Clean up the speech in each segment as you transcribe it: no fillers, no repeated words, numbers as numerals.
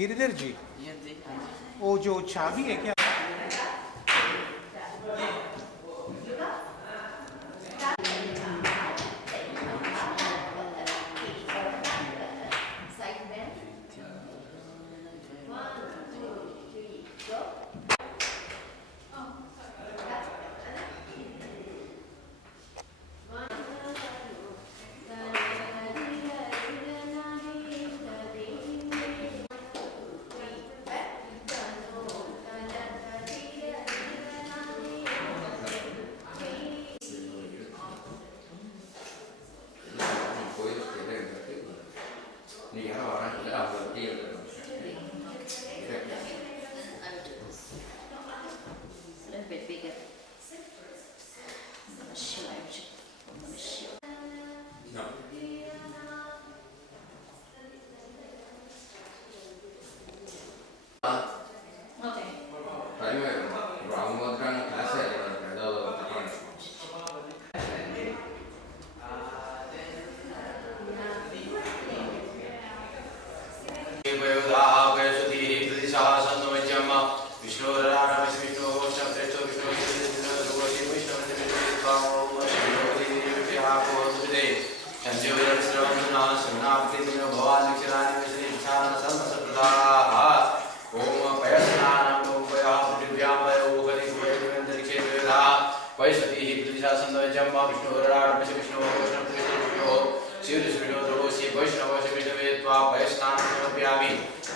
गिरिधर जी, वो जो चाबी है क्या?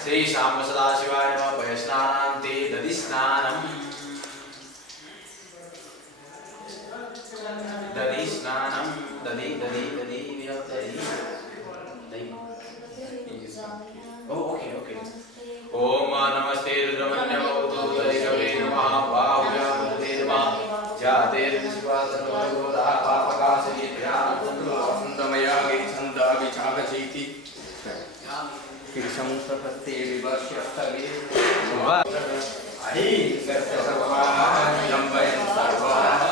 श्री शाम सदा शिवाय नमः पयस्नानां ते दधि स्नानम् दधि ओके ओम नमस्ते रुद्रमन्यो दधिरवे नमः बाहुव्यामते नमः जाते विश्वासनोरा पापकाशि ध्यानसंदमया गिरिछन्दा विचागचैति किरसंसपत्ते विवर्ष्यस्तगे अहि सत्य सर्वमाः लम्बयन् सर्वाः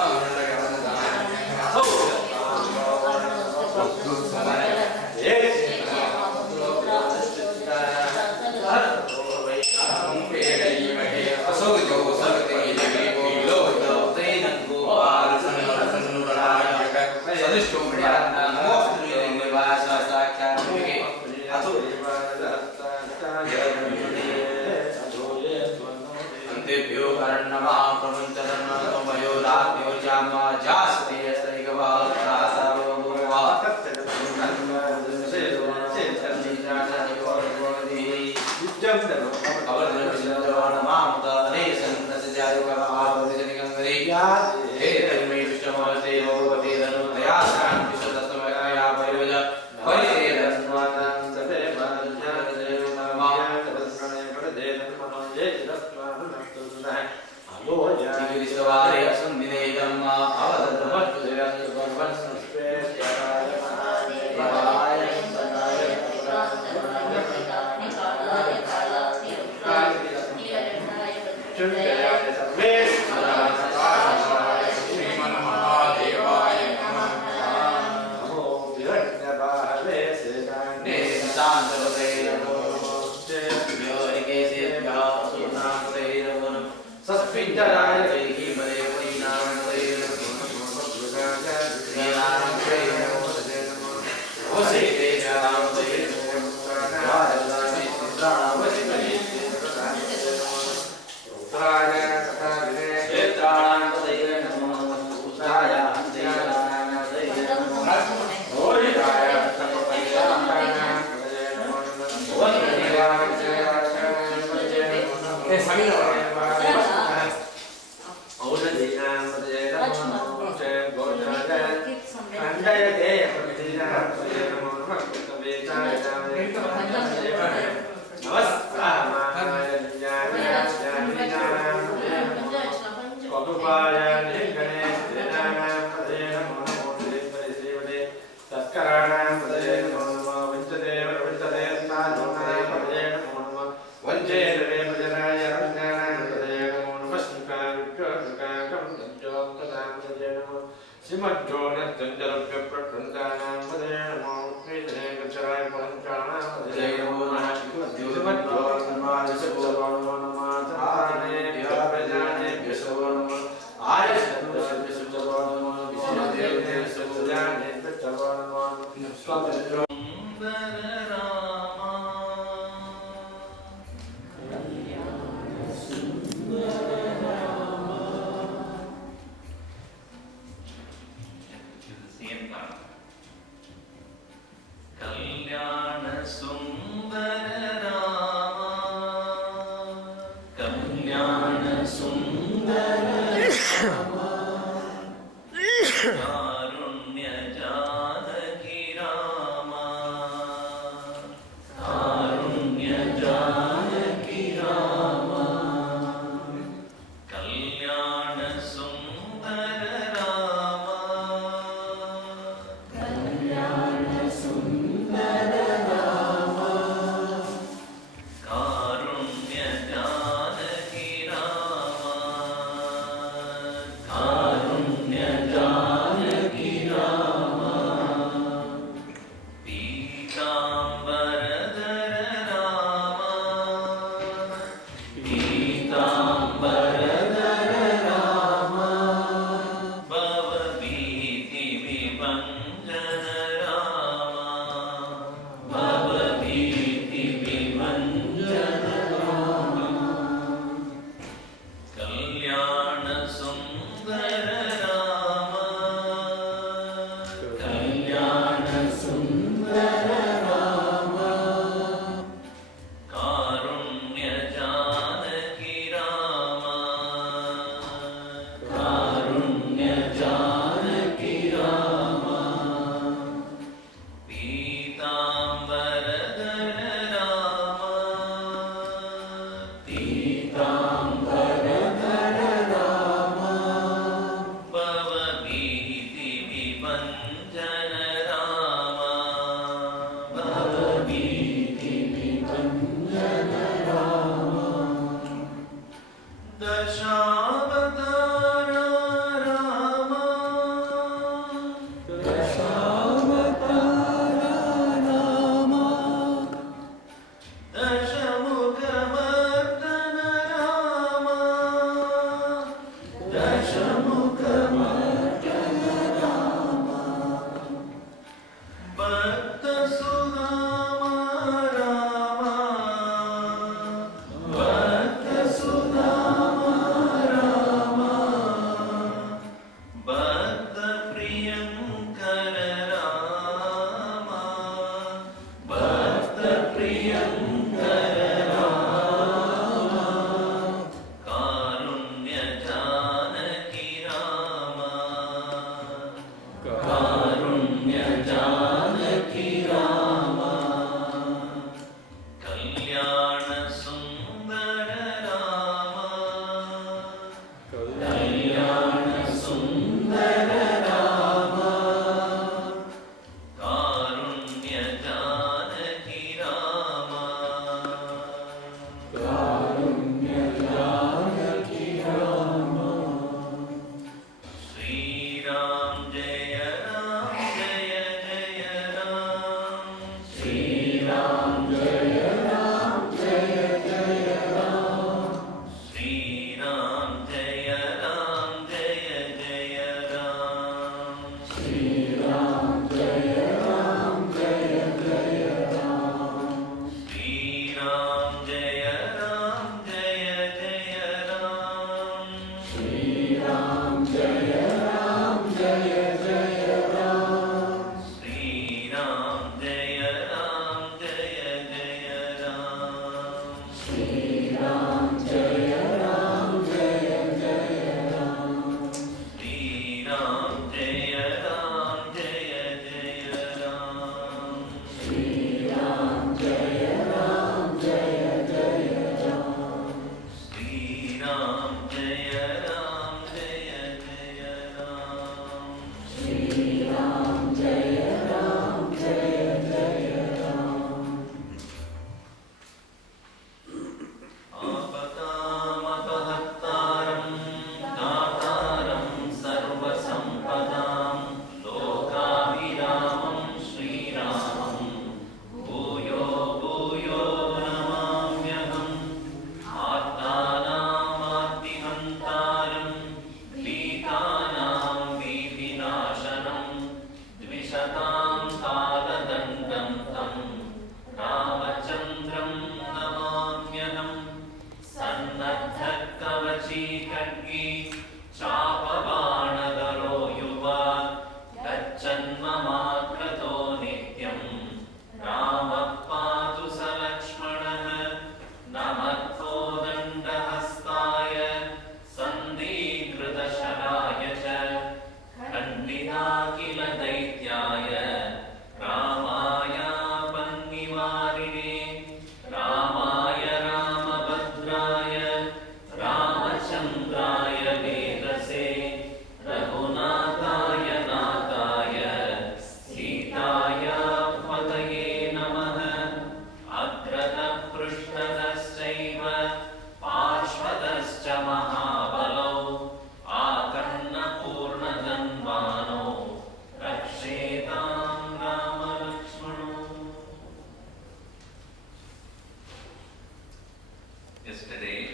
Yesterday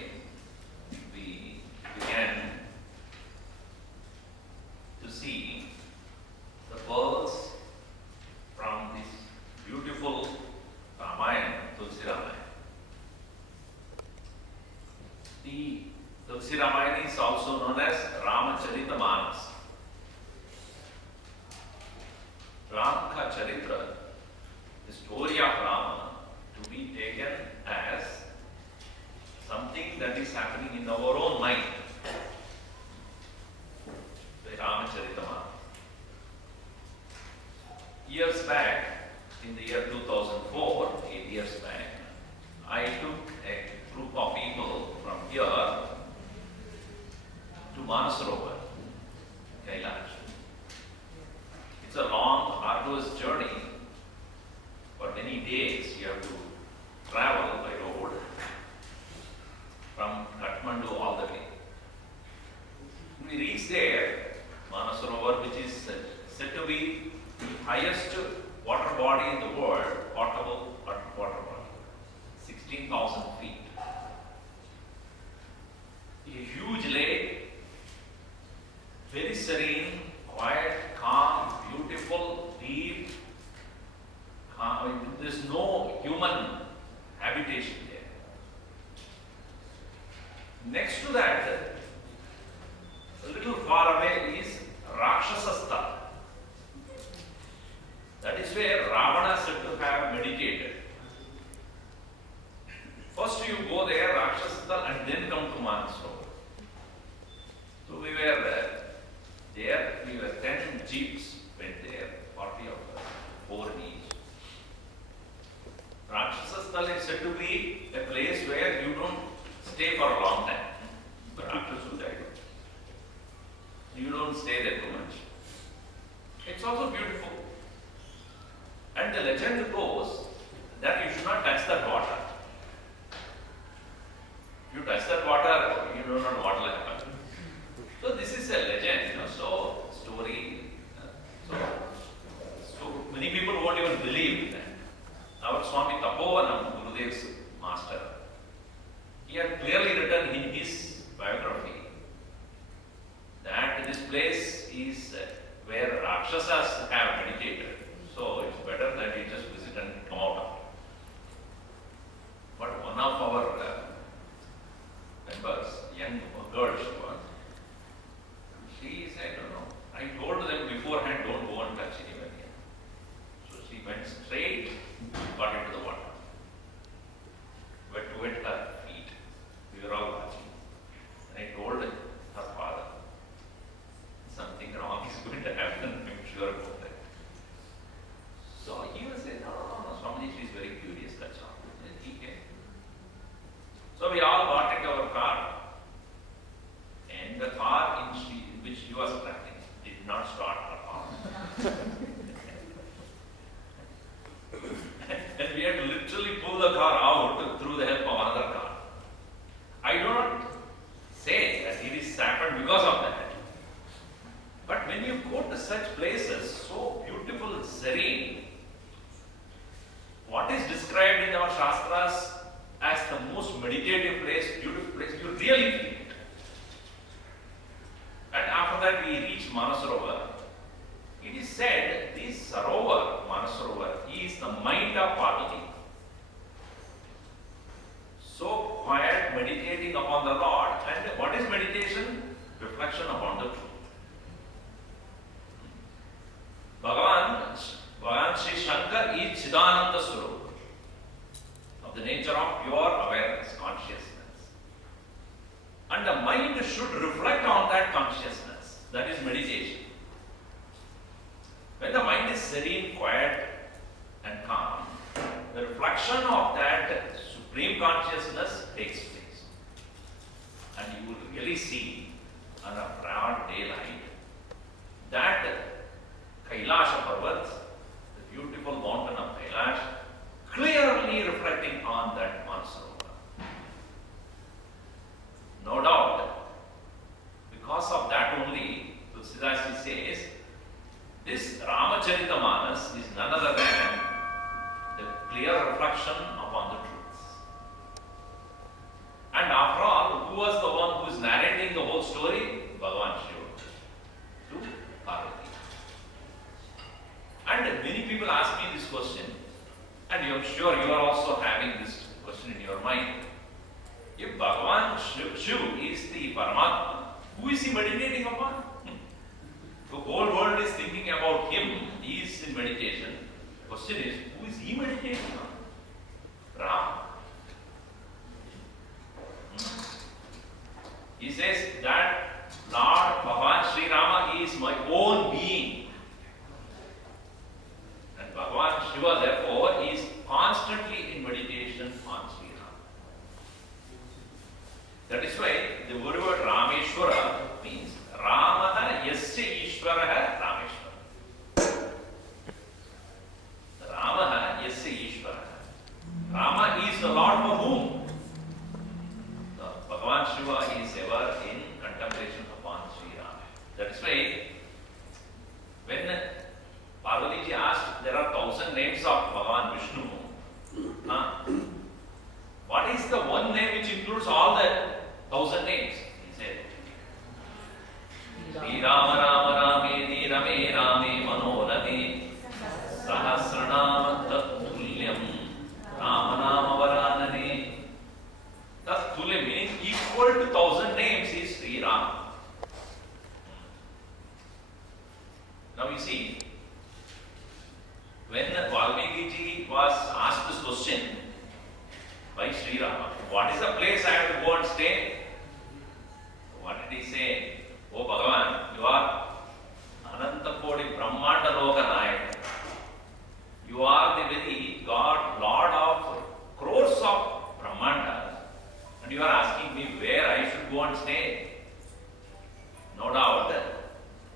we began to see the pearls from this beautiful Ramayana, Tulsi Ramayana. The Tulsi Ramayana is also known as Ramacharita. Ram ka Charitra, the story of Rama, to be taken as something that is happening in our own mind. The Ramacharita. Years back, in the year 2004, 8 years back, I took a group of people from here to Mansarovar, Kailash. It's a long, arduous journey. For many days, you have to travel by road from Kathmandu all the way. We reached there, Manasarovar, which is said to be the highest water body in the world, potable water body, 16,000 feet. A huge lake, very serene, quiet, calm, beautiful, deep. There's no human habitation there. Next to that, a little far away is Rakshasastha. That is where Ravana said to have meditated. First you go there, Rakshasastha, and then come to Mansarovar. So we were there, we were 10 jeeps went there, 40 of us, 4 in each. Rakshasastha is said to be a place where you don't stay for a long time. You don't stay there too much. It's also beautiful. And the legend goes that you should not touch that water. If you touch that water, you don't know what will happen. So this is a legend, story. So many people won't even believe that. Our Swami Tapovanam, Gurudev's master, he had clearly written in his biography that this place is where Rakshasas have meditated. So it's better that you just visit and come out of it. But one of our members, young girl she was, she said, I told them beforehand, don't go and touch anywhere here. So she went straight, got into the water. Wet her feet. We were all watching. And I told her father, something wrong is going to happen, I'm sure about that. So he was saying, no, Swamiji, she is very curious, that's all. And he came. So we all got into our car. And the car in which he was driving did not start at all. And we had to literally pull the car out through the help of another car. I do not say that it is happened because of that. But when you go to such places, so beautiful and serene, what is described in our Shastras as the most meditative place, beautiful place, you really feel it. And after that we reach Manasarovar. It is said this Sarovar, Manasarovar, is the mind of Parvati. So quiet, meditating upon the Lord. And what is meditation? Reflection upon the truth. Bhagavan Sri Shankar is Chidananda Swarup, of the nature of pure awareness, consciousness. And the mind should reflect on that consciousness. That is meditation. When the mind is serene, quiet and calm, the reflection of that supreme consciousness takes place. And you will really see on a broad daylight that Kailasha Parvat, the beautiful mountain of Kailash, clearly reflecting on that Mansarovar. No doubt, because of that only, Tulsidas says, this Ramacharita is none other than the clear reflection upon the truths. And who was the one who is narrating the whole story? Bhagavan Shiva to Parvati. And many people ask me this question, and I'm sure you are also having this question in your mind. If Bhagavan Shiva is the Paramatma, who is he meditating upon? The whole world is thinking about him. He is in meditation. The question is, who is he meditating on? Rama. He says that Lord Bhagavan Sri Rama is my own being. And Bhagavan Shiva therefore is constantly in meditation on Sri Rama. That is why the word Rameshwara means Ramaha Yasya Ishwaraha Rameshwara. Ramaha Yasya Ishwaraha. Rama is the Lord for whom? Bhagavan Shiva is ever in contemplation upon Sri Rama. That is why when Parvati ji asked, there are 1,000 names of Bhagavan Vishnu. What is the one name which includes all the 1,000 names? He said, Sri Rama Rama Ramedi Rame Rame Manolame Sahasranama Tattulyam Rama Nama Varanane. Tattulya meaning equal to 1,000 names is Sri Rama. Now you see, when Valmiki ji was asked this question by Sri Rama, what is the place I have to go and stay? What did he say? Oh Bhagavan, you are Ananta Kodi Brahmanda Loka Nayaka. You are the very God, Lord of crores of Brahmandas, and you are asking me where I should go and stay. No doubt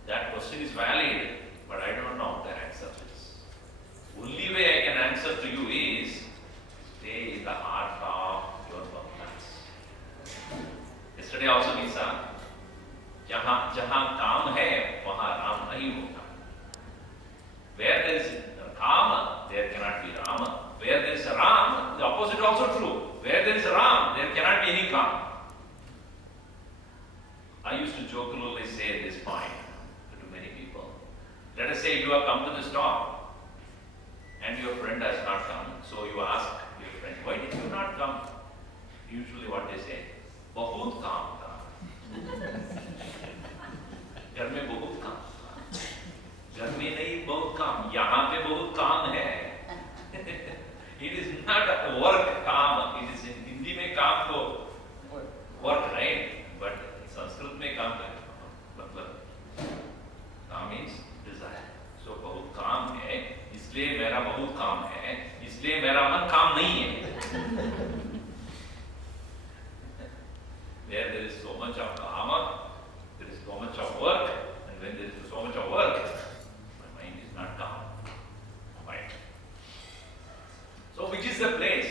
that question is valid, but I don't know the answer to this. Only way I can answer to you is stay in the heart of your bhaktas. Yesterday also we saw, jahan kaam hai, wahan Ram nahi hota. Where there is Kama, there cannot be Rama. Where there is Ram, the opposite also true. Where there is Ram, there cannot be any Kama. I used to jokingly say this point to many people. Let us say you have come to the store and your friend has not come. So you ask your friend, why did you not come? Usually what they say, bahut kaam tha. घर में बहुत काम था. घर में नहीं बहुत काम, यहाँ पे बहुत काम है. It is not a work काम. It is in Hindi में काम तो work, right? But in Sanskrit में काम का मतलब काम means desire. So बहुत काम है, इसलिए मेरा बहुत काम है, इसलिए मेरा मन काम नहीं है. There is so much of kama, there is so much of work, and when there is so much of work, my mind is not calm. Right? So which is the place?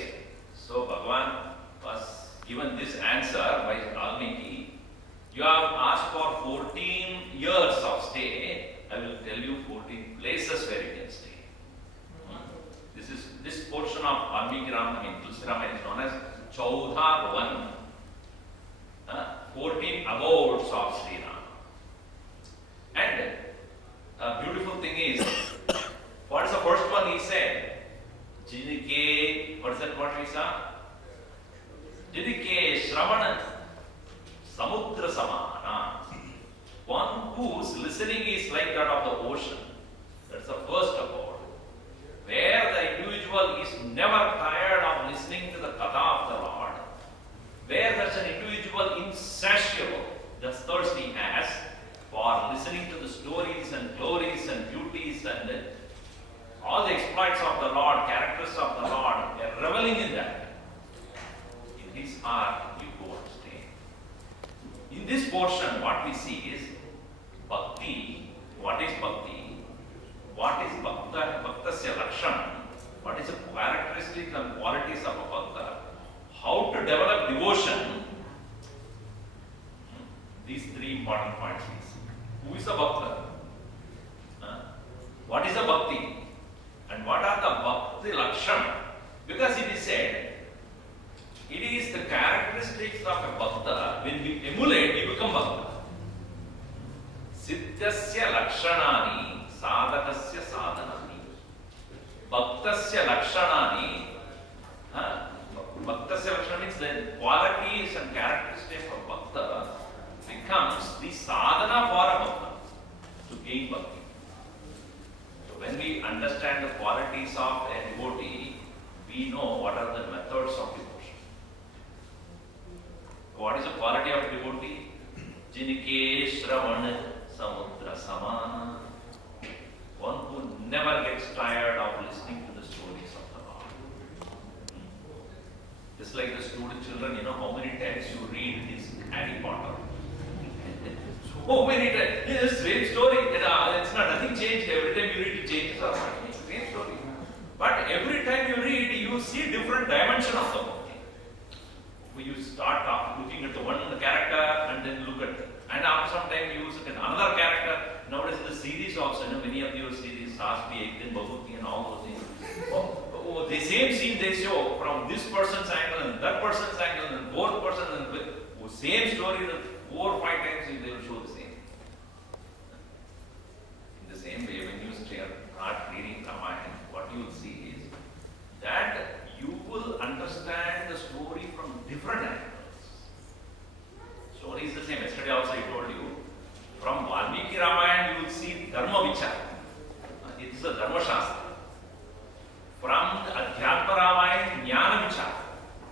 So Bhagavan was given this answer by Valmiki. You have asked for 14 years of stay. I will tell you 14 places where you can stay. This portion of Valmiki Ramayana, Tulsi Ramayana is known as Chaudha Bhavan. 14 abodes of Sri Rama. And a beautiful thing is, what is the first one he said? Jinike, what is that what we saw? Jinike Shravana Samudra Samana. One whose listening is like that of the ocean. That's the first abode. Where the individual is never tired of listening to the Katha of the Lord. Where there's an individual insatiable, the thirst he has for listening to the stories and glories and beauties and all the exploits of the Lord, characters of the Lord, they're reveling in that. In his heart, you go and stay. In this portion, what we see is bhakti. What is bhakti? What is bhaktasya lakshana? What is the characteristics and qualities of a bhakta? How to develop devotion? These three important points. Who is a bhakta? What is a bhakti? And what are the bhakti lakshana? Because it is said, it is the characteristic characteristics of a bhakta, when we emulate, we become bhakta. Siddhasya lakshanani sadhakasya sadhanani. Bhaktasya lakshanani. Bhaktasya lakshana means the qualities and characteristics of bhakta becomes the sadhana for a bhakta to gain bhakti. So when we understand the qualities of a devotee, we know what are the methods of devotion. What is the quality of devotee? Jinike Shravan Samudra Samana. One who never gets tired of listening to the stories of the Lord. Just like the student children, you know how many times you read this Harry Potter. So many times. It's the same story. It's not nothing changed. Every time you read it changes. It's the same story. But every time you read, you see different dimension of the book. You start off looking at the one character and then look at, and after some time you look at another character. Nowadays the series also, many of you see this Saspi, then Bhagavati and all those things. The same scene they show from this person's angle and that person's angle and both persons and same story 4 or 5 times they will show the same. In the same way, when you start reading Ramayana, what you will see is that you will understand the story from different angles. Story is the same. Yesterday also I told you, from Valmiki Ramayana you will see Dharma Vichar. It is a Dharma Shastra. From Adhyatma Ramayana, Jnana Vichar.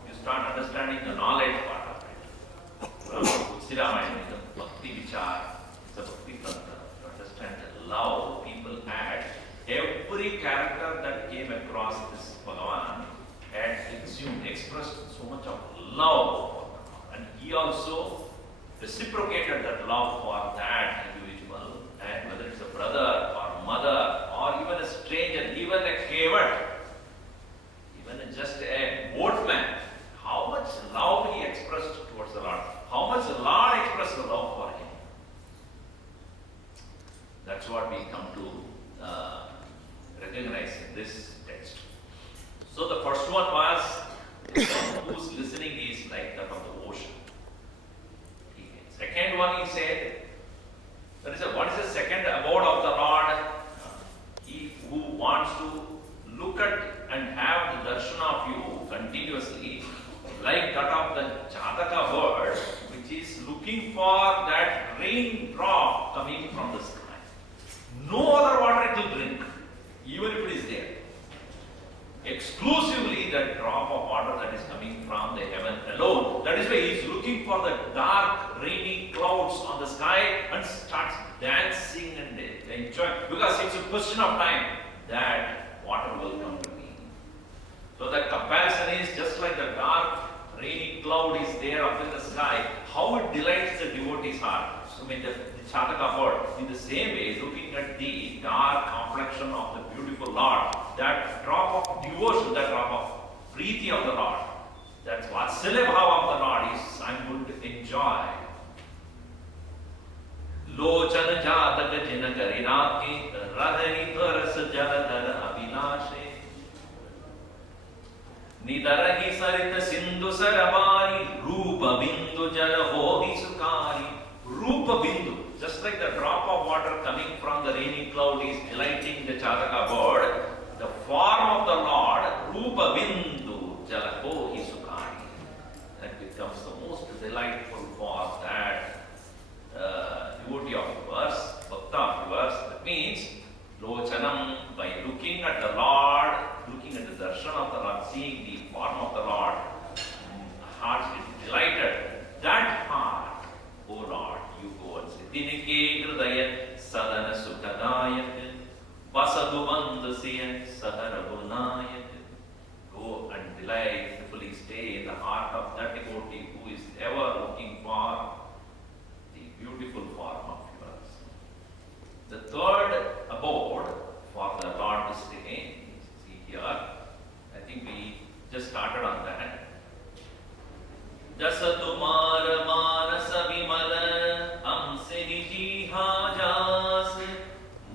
You start understanding the knowledge part of it. From Tulsi Ramayana, it is a Bhakti Vichar. It's a Bhakti Tantra. To understand the love people had. Every character that came across this Bhagavan had expressed so much of love for them. And he also reciprocated that love for that individual, and whether it's a brother or mother or even a stranger, even a kevat, even just a boatman, how much love he expressed towards the Lord, how much the Lord expressed the love for him. That's what we come to recognize in this text. So the first one was, whose listening is like that of the ocean. Second one he said, what is the second abode of the Lord? He who wants to look at and have the darshan of you continuously, like that of the Jataka bird, which is looking for that raindrop coming from the sky. No other water it will drink, even if it is there. Exclusively that drop of water that is coming from the heaven alone. That is why he is looking for the dark, rainy clouds on the sky and starts dancing and enjoying. Because it's a question of time that water will come to me. So the comparison is just like the dark, rainy cloud is there up in the sky. How it delights the devotee's heart. So when the Chataka bird, in the same way, looking at the dark complexion of the beautiful Lord, that drop of devotion, that drop of preeti of the Lord, that's what Vatsala of the Lord is, I'm going to enjoy. Lochana jataka jinakarinati radhani tharasa jaladhara abhinashe nidarahi sarita sindhu saravani rupa bindu jalahohi sukari. Rupa bindu, just like the drop of water coming from the rainy cloud is delighting the Chataka bird, the form of the Lord, Rupa bindu jalahohi sukari. That becomes the most delightful for that devotee of yours, bhakta of yours. That means, lochanam, by looking at the Lord, looking at the darshan of the Lord, seeing the form of the Lord, heart is delighted. That heart, O Lord, you go and say, Dinike hridaya sadana sukadayak vasadu bandasya saharabhunayak. Go and delightfully stay in the heart of that devotee who is ever looking for the beautiful form of yours. The third abode for the Lord to stay, see here, I think we just started on that. Jasatumara manasa vimala amse nijiha jas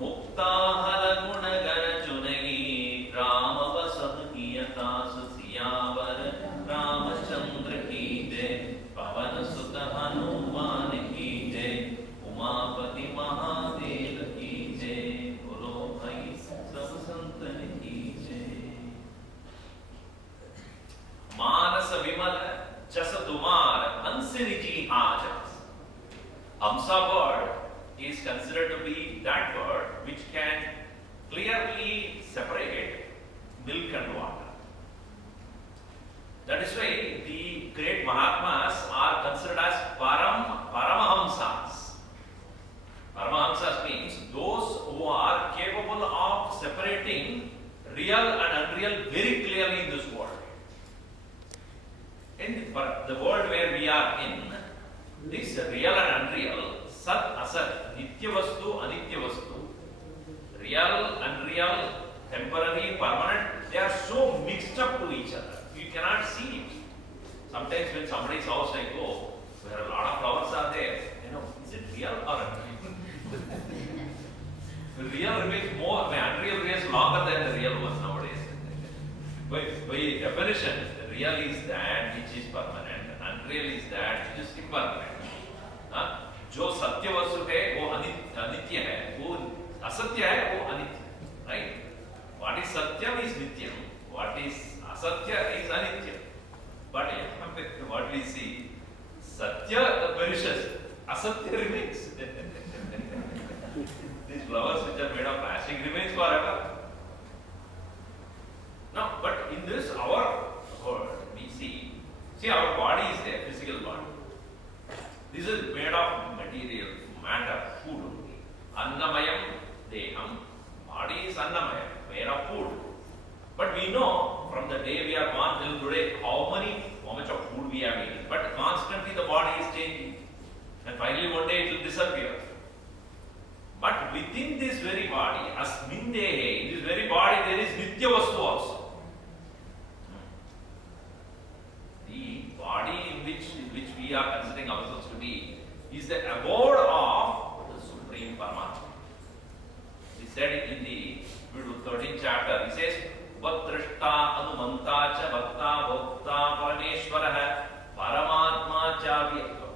mukta halagunagara junai rama vasahiyata sasiyavar ramachandra hide. Manasa Vimala, Jasa Tumar, Ansiriji Hajas. Hamsa word is considered to be that word which can clearly separate milk and water. That is why the great Mahatmas are considered as Paramahamsas. Paramahamsas means those who are capable of separating real and unreal very clearly in this world. In the world where we are in, this real and unreal, Sat, Asat, Nitya Vastu, Anitya Vastu, real, unreal, temporary, permanent, they are so mixed up to each other. You cannot see it. Sometimes when somebody's house I go, where a lot of flowers are there, is it real or unreal? The real remains more, the unreal remains longer than the real one nowadays. By definition, the real is that which is permanent, unreal is that which is impermanent. जो सत्य वस्तु है वो अनित्य है, वो असत्य है वो अनित्य, right? What is satyam is nityam, what is asatya is anitya. But what we see, satya perishes, asatya remains. These flowers which are made of plastic remains forever. No, but in this our world we see our body is there, physical body. This is made of material, matter, food only. Annamayam deham, body is annamayam, made of food. But we know from the day we are born till today how much of food we have eaten. But constantly the body is changing. And finally one day it will disappear. But within this very body, asmin dehe, in this very body there is nitya vastu also. The body in which we are considering ourselves to be is the abode of the Supreme Paramatma. He said in the 13th chapter, he says, Vatrishta Anumanta cha Bhakta Bhokta Parameshwaraha Paramatma cha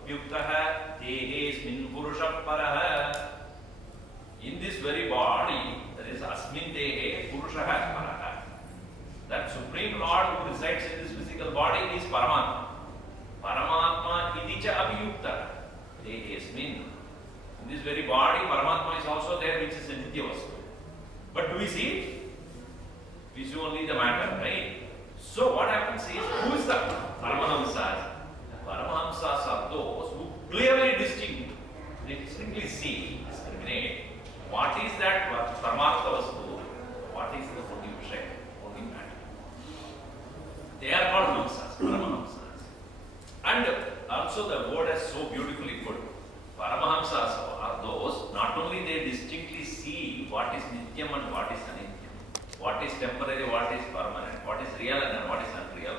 Vyuktaha Dehesmin Purusha Paraha. In this very body, there is Asmin Dehe Purushaha Paraha. That Supreme Lord who resides in this physical body is Paramatma. Paramatma iticha abhiyukta. Dehesmin. In this very body, Paramatma is also there, which is a nitya vastu. But do we see it? We see only the matter, right? So what happens is, who is the Paramahamsas? Paramahamsas are those who clearly distinctly see, discriminate, what is that Paramatma vastu, what is the only Vishaya, only matter. They are called Hamsas, Paramahamsas. And also the word is so beautifully put. Paramahamsas are those, not only they distinctly see what is nityam and what is anityam, what is temporary, what is permanent, what is real and what is unreal,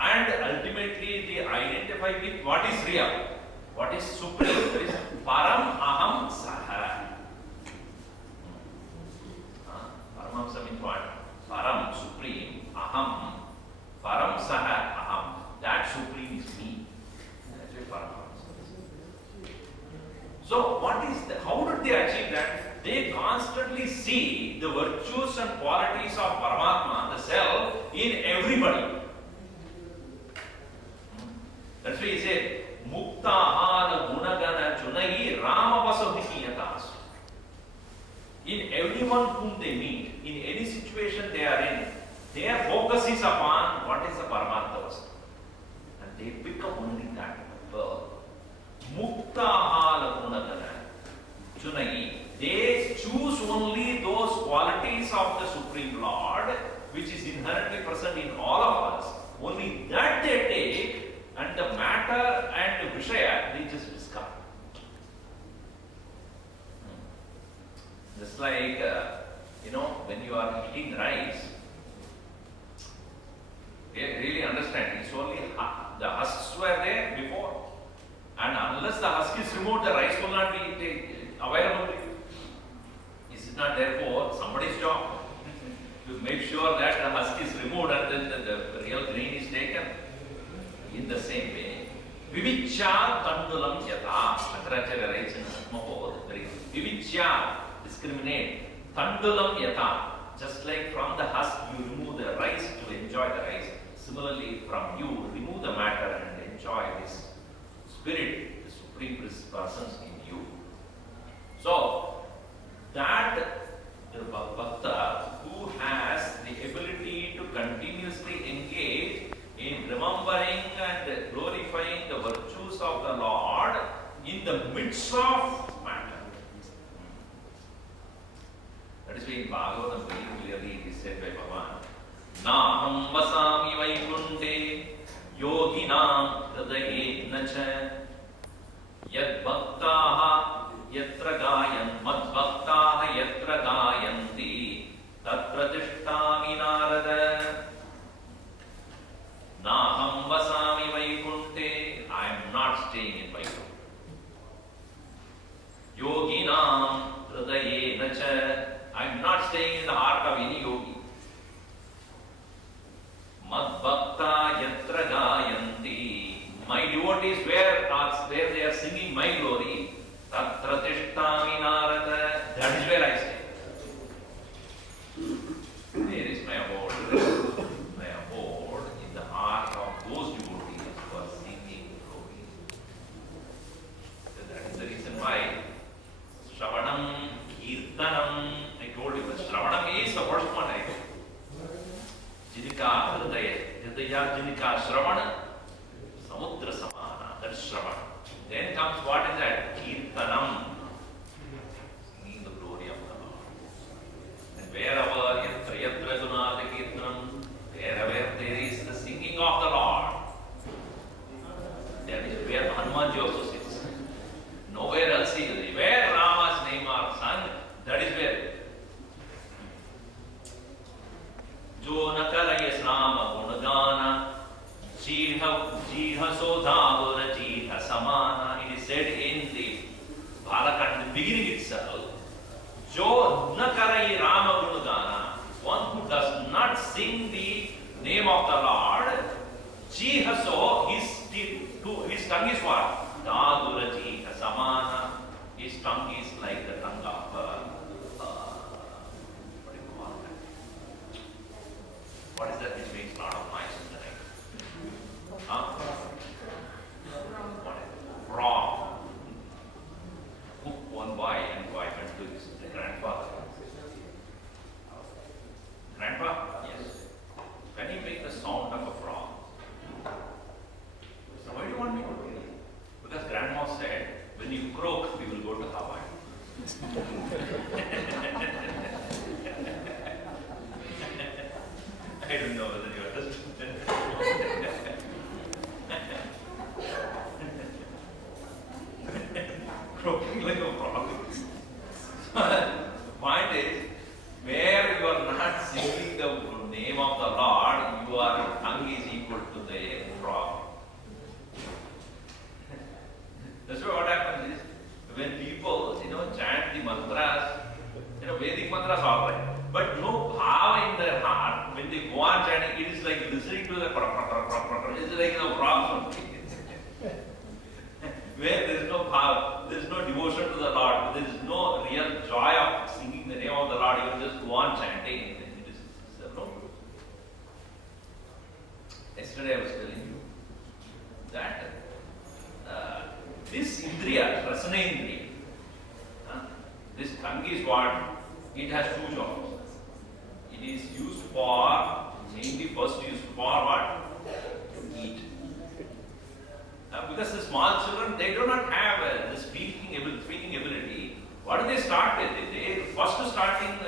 and ultimately they identify with what is real, what is supreme, that is Param Aham Saha. Paramahamsa means what? Param, supreme, Aham, Param Saha, Aham. That supreme is me. That's why Paramahamsa. So what is the, how did they achieve that? They constantly see the virtues and qualities of Paramatma, the self, in everybody. That's why he said, Mukta Ahara Gunagana Chunai Ramavasabhiki Yatas. In everyone whom they meet, in any situation they are in, their focus is upon what is the Paramatma vastu. And they pick up only that verb. Mukta Ahara Gunagana Chunai. They choose only those qualities of the Supreme Lord, which is inherently present in all of us. Only that they take, and the matter and the Vishaya, they just discard. Just like, when you are eating rice, they really understand, it's only the husks were there before. And unless the husk is removed, the rice will not be available to you. Is it not therefore somebody's job to make sure that the husk is removed and then the real grain is taken? In the same way, Vivichya Tandulam Yata, Shankaracharya writes in Atmabodh, very good. Vivichya, discriminate. Tandulam Yata, just like from the husk you remove the rice to enjoy the rice. Similarly, from you, remove the matter and enjoy this spirit, the Supreme Presence in you. So, that Bhakta who has the ability to continuously engage in remembering and glorifying the virtues of the Lord in the midst of matter. That is why in Bhagavatam very clearly it is said by Bhagavan, Naham vasami vaikunte yoginam hridaye nacha yad bhaktaha yatra gayan mad bhaktaha yatra gayanti tat pratishtami narada. Naham vasami vaikunte, I am not staying in Vaikuntha. Yoginam hridaye nacha, I am not staying in the heart of any yogi. Mad bhakta yatra gayanti, my devotees where they are singing my glory, tatra tishtami narada, that is where I stay. There is my abode. My abode in the heart of those devotees who are singing glory. So that is the reason why Shravanam, Kirtanam, I told you, but Shravanam is the first one I told. Jinika, Hridaya, Jinika, Shravana, Samudra Samana, that is Shravana. Then comes what is that? Kirtanam, singing the glory of the Lord. And wherever, yatra yatra gunata kirtanam, wherever there is the singing of the Lord, that is where Hanumanji also sits. Nowhere else he is. Where Rama's name are sung, that is where. Jo nakaraya snama gunagana, jiha sodhavura jiha samana. It is said in the Balakhand, the beginning itself. Jo nakaraya rama gunagana, one who does not sing the name of the Lord, jiha so, his tongue is what? Dhadura jiha samana. His tongue is like the tongue of what is that which makes a lot of noise in the night? Huh? What is it? Frog. One boy and boy went to his grandfather. Grandpa? Yes. Can you make the sound of a frog? So why do you want me to do it? Because grandma said, when you croak, we will go to Hawaii. I don't know whether you understand. Croaking like a frog. Point is, where you are not singing the name of the Lord, your tongue is equal to the frog. That's why what happens is, when people, chant the mantras, Vedic mantras are right. But no bhava in their heart, when they go on chanting, it is like listening to the it's like a frog. Where there is no bhava, there is no devotion to the Lord, there is no real joy of singing the name of the Lord, you just go on chanting. It is no good. Yesterday I was telling you that this indriya, rasana indriya, this tongue is what? It has two jobs. It is used for, mainly first used for what? To eat. Because the small children, they do not have the speaking ability. What do they start with? They first starting,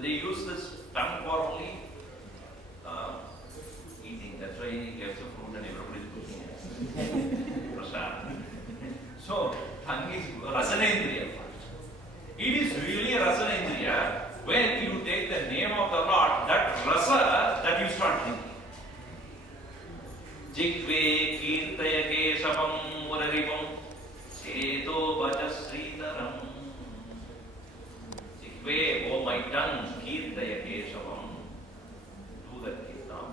they use this tongue for only eating. That's why he gets a fruit and everybody is cooking. Prasad. So, tongue is rasanendriya. It is really rasanendriya. When you take the name of the Lord, that rasa, that you start thinking. Jikve kirtaya keshavam muraripam seto vacha sritaram. Jikve, oh my tongue, kirtaya keshavam. Do the kirtan.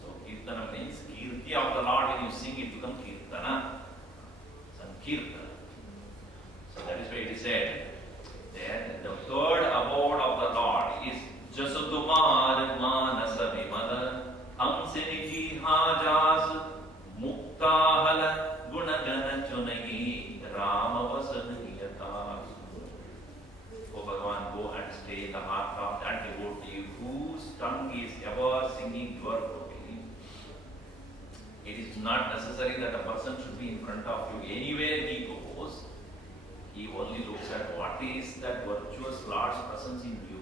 So kirtana means kirti of the Lord. When you sing it, becomes kirtana. Sankirtana. So that is why it is said that the third abode of the Lord is Jasatumar Manasa Vimala. It is not necessary that a person should be in front of you. Anywhere he goes, he only looks at what is that virtuous Lord's presence in you.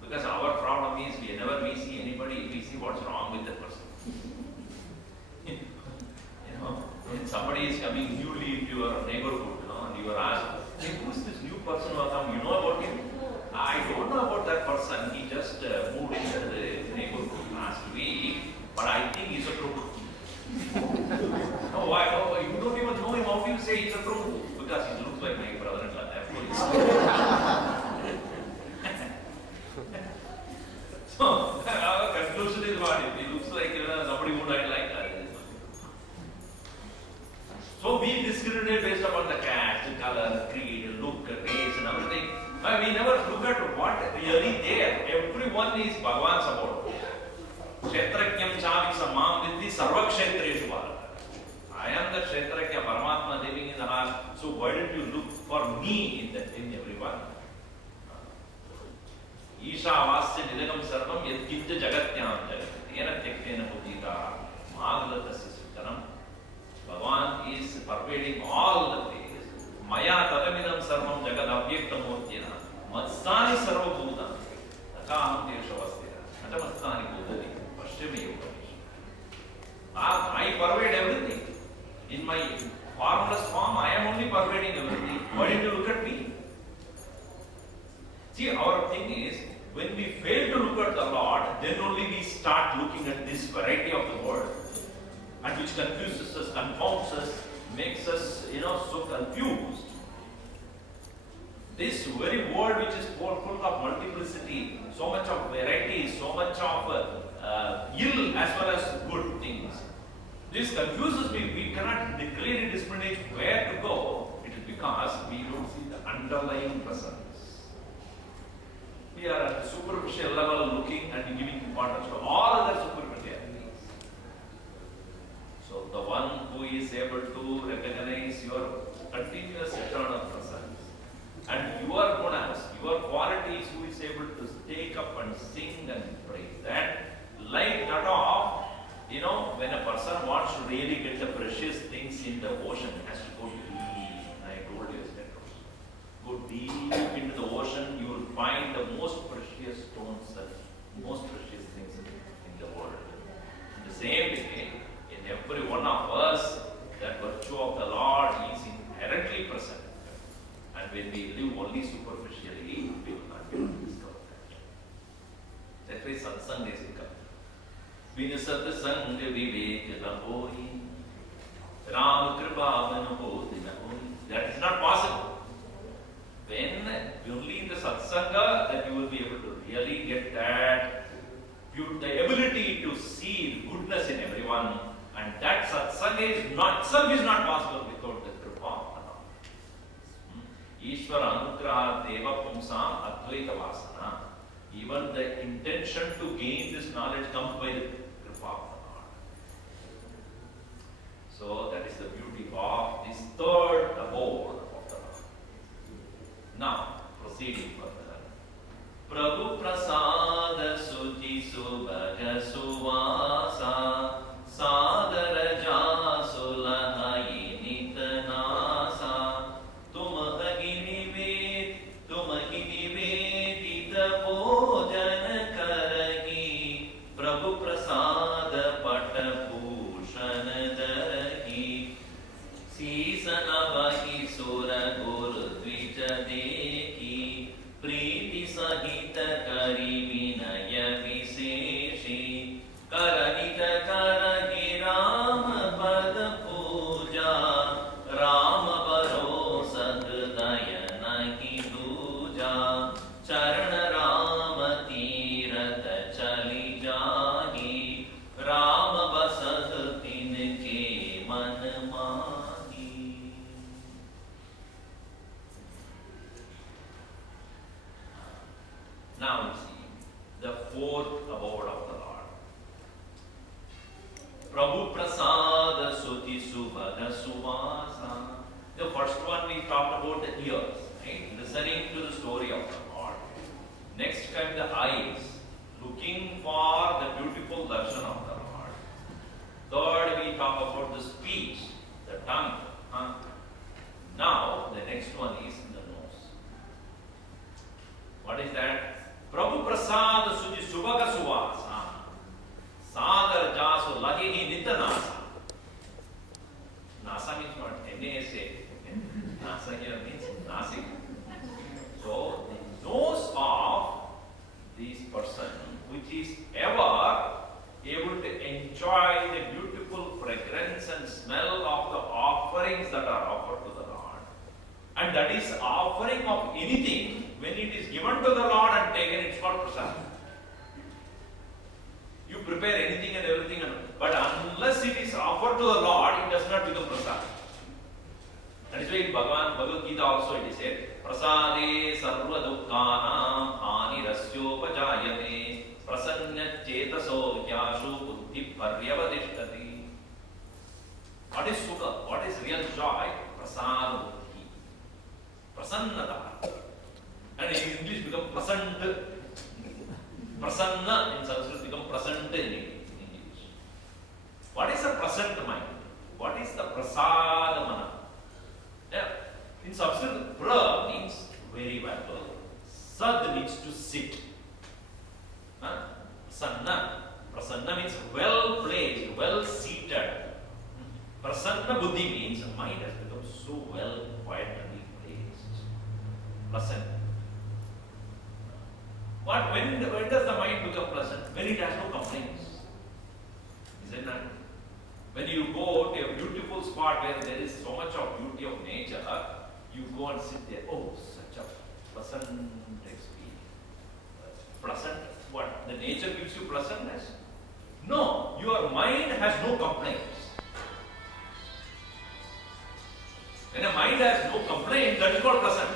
Because our problem is whenever we see anybody, we see what's wrong with that person. When somebody is coming newly into your neighborhood, and you are asked, hey, who is this new person who has come? You know about him? I don't know about that person. He just moved into the neighborhood last week, but I think he's a crook. Oh, why? Oh, you don't even know him. How do you say he's a crook? Because he looks like my brother-in-law. So, our conclusion is what? If he looks like somebody who died like that. So we discriminate based upon the caste, color, creed, look, race and everything. But we never look at what really there. Everyone is Bhagavan's about. Kshetrajnam chavisa mam vidhi sarva kshetreshu bharata. I am the Kshetrajna, Paramatma living in the heart. So why don't you look for me in everyone? Isha vasya nidagam sarvam yad kinja jagatyam jagat. Ena tyaktena pujita maglatasya sutaram. Bhagavan is pervading all the things. Maya tadamidam sarvam jagad abhyaktam motyena. Matstani sarva bhuta. Takaham teshavastira. Natamastani bhutani. Pashyami yoganish. I pervade everything. In my formless form, I am only pervading everything. Why did you look at me? See, our thing is, when we fail to look at the Lord, then only we start looking at this variety of the world. And which confuses us, confounds us, makes us, so confused. This very world which is full of multiplicity, so much of variety, so much of ill as well as good things. This confuses me. We cannot clearly discriminate where to go. It is because we don't see the underlying presence. We are at the superficial level looking and giving importance to all other superficialities. So the one who is able to recognize your continuous eternal presence and your gunas, your qualities, who is able to take up and sing and praise that, like that of, when a person wants to really get the precious things in the ocean, has to go deep. I told you yesterday. Go deep into the ocean, you will find the most precious stones, the most precious things in the world. In the same way, in every one of us, that virtue of the Lord is inherently present. And when we live only superficially, we will not be able to discover that. That's why satsang is become. Bin satsang vivek na hoi, Ram kripa man hoti na hoi. That is not possible. When only in the satsanga that you will be able to really get that, the ability to see goodness in everyone, and that satsanga is not possible without the kripa. Ishwarananda deva pumsam advaita vasana. Even the intention to gain this knowledge comes by the kripa of the Lord. So that is the beauty of this third abode of the Lord. Now, proceeding further. Prabhu prasada suti subhaga suvasa sadara jasulahayi nitanasa tumahagi nivedita bhojan karagi Prabhu prasada patapushan darahi Sisanavahi sura guru dvija dekhi Priti sahita kari vinaya viseshi Karanita karagi Rama pada puja Rama bharosa hridaya nahi duja Charana Rama tirata chali jahi Rama basah tinke man mahi. Now you see the fourth abode of the Lord. Prabhu prasada suti subhaga suvasa. The first one we talked about the ears, right? Listening to the story of the Lord. Next come the eyes, looking for the beautiful darshan of the Lord. prepare anything and everything, but unless it is offered to the Lord, it does not become prasad. That is why in Bhagavad Gita also it is said, prasade sarva dukkhanam anirasyopajayate prasannya chetaso yashu buddhi paryavadishtati. What is sukha? What is real joy? Prasad buddhi. Prasannata. And in English become prasant. Prasanna in Sanskrit become prasant in English. What is a prasant mind? What is the prasad mana? Yeah. In Sanskrit, pra means very well. Sad means to sit. Prasanna. Prasanna means well placed, well seated. Prasanna buddhi means mind has become so well quietly placed. Pleasant. When does the mind become pleasant? When it has no complaints. Is it not? When you go to a beautiful spot where there is so much of beauty of nature, you go and sit there. Oh, such a pleasant experience. Pleasant? What? The nature gives you pleasantness? No, your mind has no complaints. When a mind has no complaint, that is called pleasant.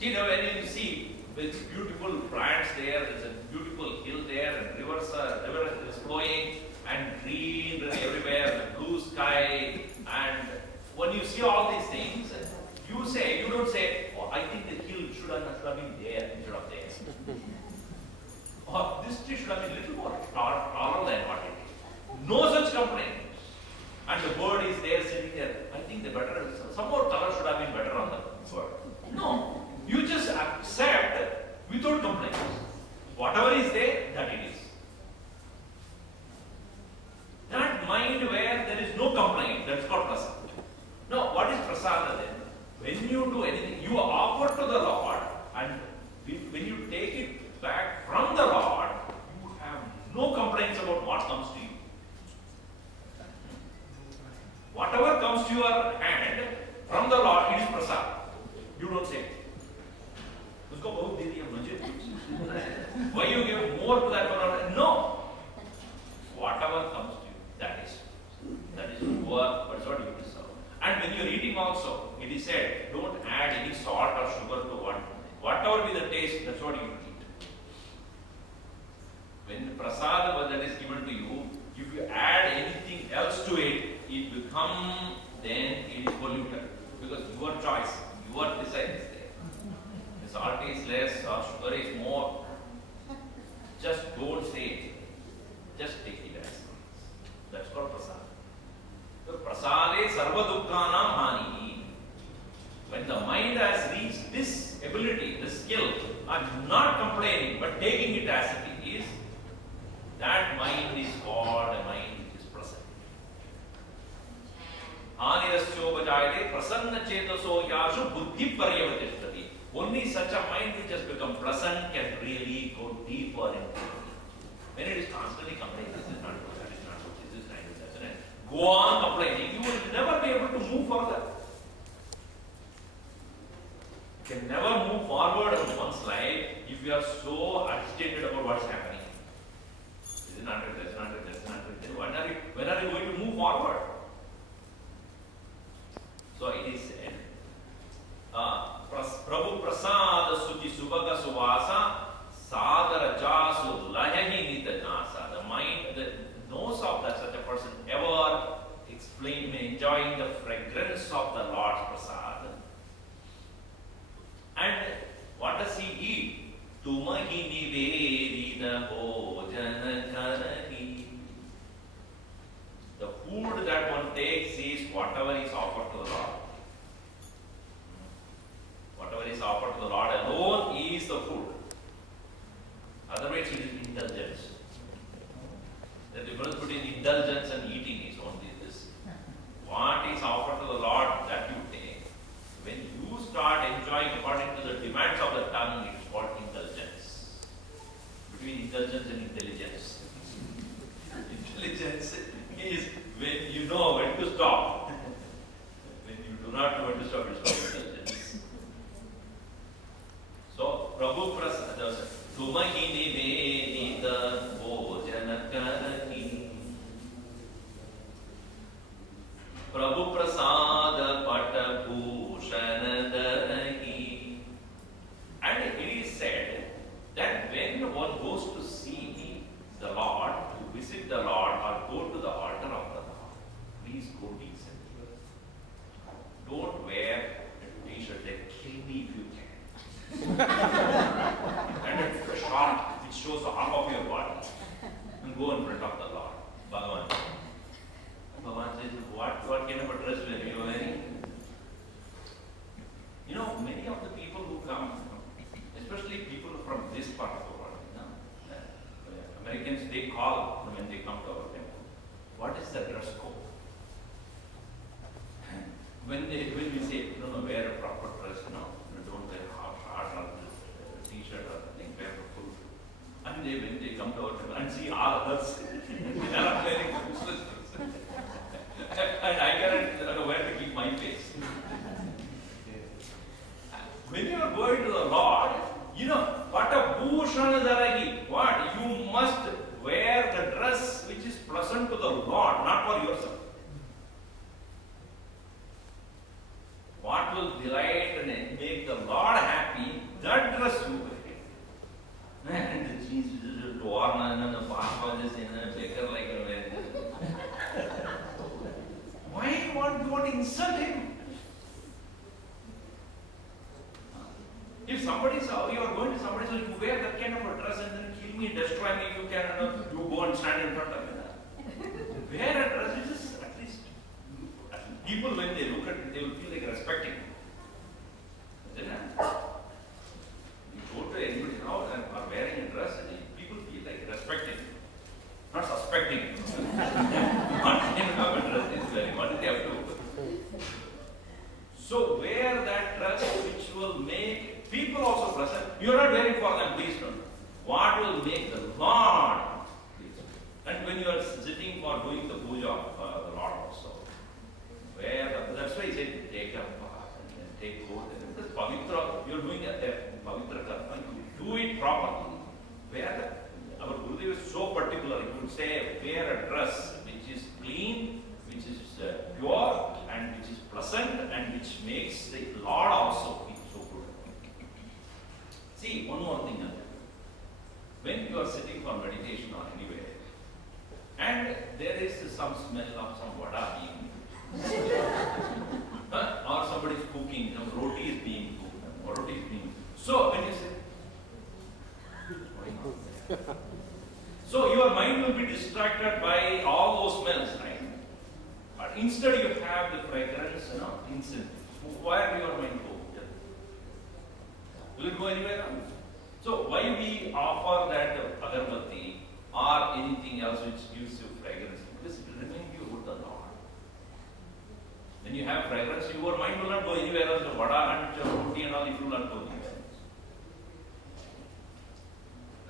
See, now when you see with beautiful plants there, there's a beautiful hill there, and river is flowing, and green everywhere, and blue sky, and when you see all these things, you don't say, oh, I think the hill should have been there instead of there. Or this tree should have been a little more taller than what it is. No such complaint. And the bird is there sitting there. I think some more color should have been better on the bird. No. You just accept without complaints. Whatever is there, that it is. That mind where there is no complaint, that's called prasad. Now, what is prasada then? When you do anything, you offer to the Lord, and when you take it back from the Lord, you have no complaints about what comes to you. Whatever comes to your hand from the Lord, it is prasad. You don't say, why you give more to that one? No. Whatever comes to you, that is what you deserve. And when you are eating also, it is said, don't add any salt or sugar to whatever be the taste, that's what you eat. When prasad that is given to you, if you add anything else to it, then it is polluted. Because your choice, your desire is there. The salt is less or sugar is more. Just don't say it. Just take it as it is. That's called prasad. So prasade sarva dukkhanam hani. When the mind has reached this ability, this skill, of not complaining but taking it as it is, that mind is called a mind which is present. Anirasyopajayate prasanna chetaso yashu buddhi paryavadishtati. Only such a mind which has become pleasant can really go deeper into it. When it is constantly complaining, this is not good, that is not good, this is not good, and go on complaining, you will never be able to move further. You can never move forward in one's life if you are so agitated about what is happening. This is not good, that's not good, that's not good. Then when are you going to move forward? So it is said, Prabhu Prasad Suchi Subhaga Suvasa Sadara Jasu Layahi Nita Nasa. The mind, the nose of that such a person ever enjoying the fragrance of the Lord's Prasad. And what does he eat? Tumahi Nivedita Bhojana Karahi. The food that one takes is whatever is offered to the Lord. Whatever is offered to the Lord alone is the food. Otherwise, it is indulgence. The difference between indulgence and eating is only this. What is offered to the Lord, that you take. When you start enjoying according to the demands of the tongue, it is called indulgence. Between indulgence and intelligence. Intelligence is when you know when to stop. When you do not know when to stop, it is called indulgence. So, Prabhu Prasad, Tumahi Nivedita shows half of your body, and go in front of the Lord, Bhagavan. Bhagavan says, what kind of a dress were you wearing? You know, many of the people who come, especially people from this part of the world, Americans, they call when they come to our temple, what is the dress code? When we say, no, wear a proper dress, don't wear half shirt or t-shirt or something, wear a full. And when they come to our temple and see all others, they are not wearing useless things. And I cannot know where to keep my face. When you are going to the Lord, what a bhushanadarahi, what? You must wear the dress which is pleasant to the Lord, not for yourself. What will delight and make the Lord happy, that dress you wear. And the jeans is torn and the passport is in a baker like a why you want to insult him? If somebody saw you are going to somebody's house, you wear that kind of a dress and then kill me, destroy me, you can you go and stand in front of me. Wear a dress, it is at least people when they look at it, they will feel like respecting you. You go to anybody's house and are wearing a dress and people feel like respecting you. Not suspecting you. What kind of a dress is wearing? What did they have to do? So wear that dress which will make people also present. You are not wearing for them, please don't. What will make the Lord please? And when you are sitting for doing the puja of the Lord also, that's why he said take a bath and then take both. Because pavitra, you are doing a pavitra karma, you do it properly. Our Gurudev is so particular, he would say wear a dress which is clean, which is pure and which is pleasant and which makes the Lord also feel so good. See, one more thing. When you are sitting for meditation or anywhere, and there is some smell of some vada being or somebody is cooking, some roti is being cooked, or roti is being. So when you say, so your mind will be distracted by all those smells, right? But instead you have the fragrance, incense. Where will your mind go? Will it go anywhere else? So why we offer that agarbatti or anything else which gives you fragrance? Because it will remind you of the Lord. When you have fragrance, your mind will not go anywhere else. The vada and roti and all, it will not go anywhere else.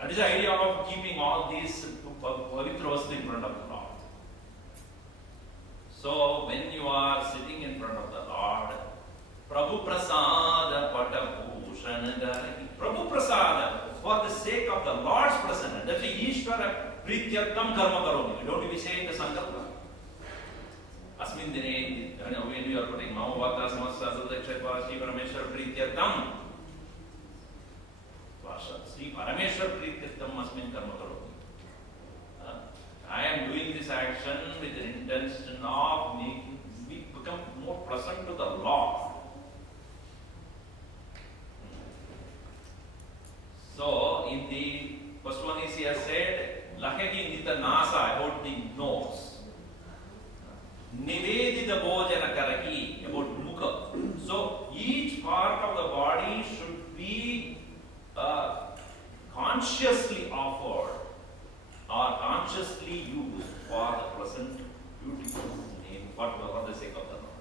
That is the idea of keeping all these pavitras in front of the Lord. So when you are sitting in front of the Lord, Prabhu Prasada Patabhushanadari, Prabhu Prasada, for the sake of the Lord's presence, that's why Ishvara Prityartam Karma Karoni. Don't we say in the Sankalpa? Asmin Dine, when you are putting Mahavata Samasa Sadaksha Shri Parameshwar Prityartam, Shri Parameshwar Prityartam Asmin Karma Karoni. I am doing this action with the intention of making we become more pleasant to the Lord. So, in the first one is he has said, Lahaki Nita Nasa about the nose. Nivedita Bhojana Karaki about Mukha. So, each part of the body should be consciously offered or consciously used for the present beautiful name, for the sake of the Lord.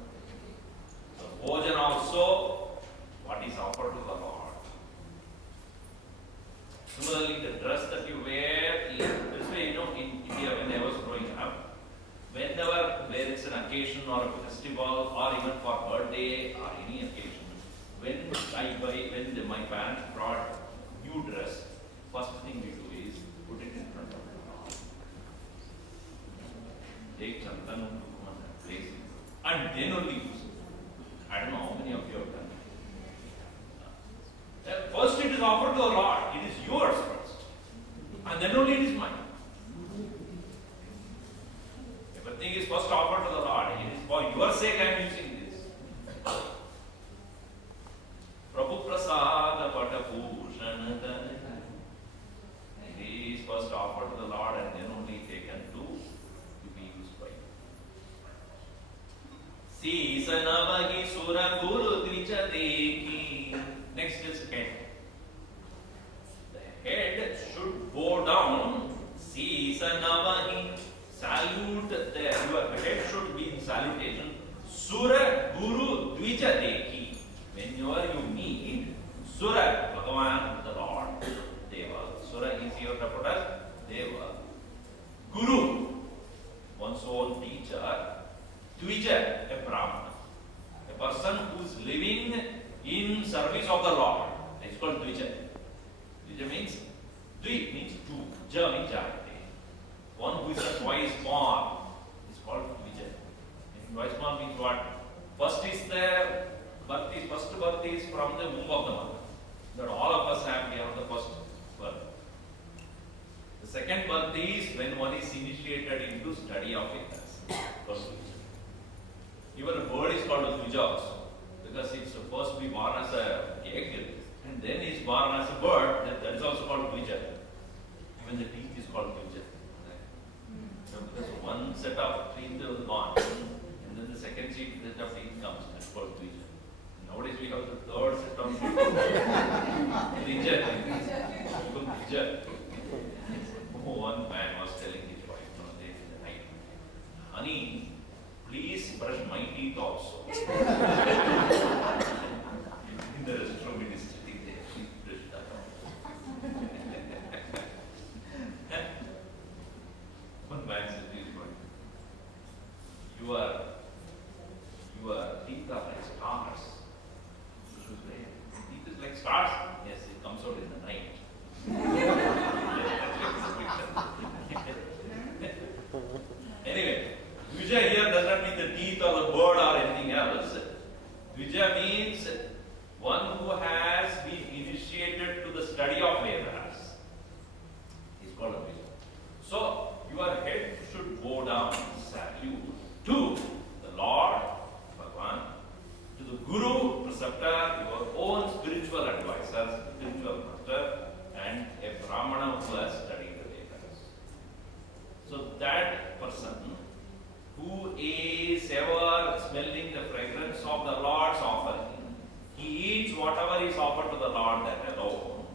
So, Bhojan also, what is offered to the Lord. Similarly, the dress that you wear, this way, in India, when I was growing up, whenever there is an occasion or a festival or even for birthday or any occasion, when my parents brought new dress, first thing we do is put it in front of the Lord. Take chandan and place it, and then only use it. I don't know how many of you have done it. First it is offered to the Lord. It is yours first. And then only it is mine. Everything is first offered to the Lord. It is for your sake I am using this. Prabhu Prasada Patapushanadana. Sanavahi Sura Guru Dvija Deki. Next is head. The head should bow down. Sanavahi. Salute the your head should be in salutation. Sura Guru Dvija Deki. Whenever you meet Sura, Bhagavan, the Lord, Deva. Sura is your interpreter, Deva. Guru, one's own teacher. Dvija, a Brahmana. A person who is living in service of the Lord. It's called Dvija. Dvija means, Dvi means two, Ja means Jayate. One who is twice born is called Dvija. And twice born means what? First birth is from the womb of the mother. That all of us have, we have the first birth. The second birth is when one is initiated into study of Vedas. First Dvija. Even a bird is called a Dvija also, because it's supposed to be born as a egg, and then is born as a bird, that is also called Dvija. Even the teeth is called Dvija. Because one set of teeth is born, and then the second set of teeth comes, that's called Dvija. Nowadays we have the third set of teeth. Dvija. Dvija. One man was telling his wife one day in the night, honey, please brush my teeth also. In the restroom, it is sitting there. She brushed that out. One man said to his wife, your teeth are like stars. She was saying, teeth is like stars? Yes, it comes out in the night. Anyway, Dvija here does not mean the teeth or the bird or anything else. Dvija means one who has been initiated to the study of Vedas. He is called a Dvija. So, your head should bow down and salute to the Lord, Bhagavan, to the Guru, preceptor, your own spiritual advisor, spiritual master, and a Brahmana who has studied the Vedas. So that person who is ever smelling the fragrance of the Lord's offering, he eats whatever is offered to the Lord that alone,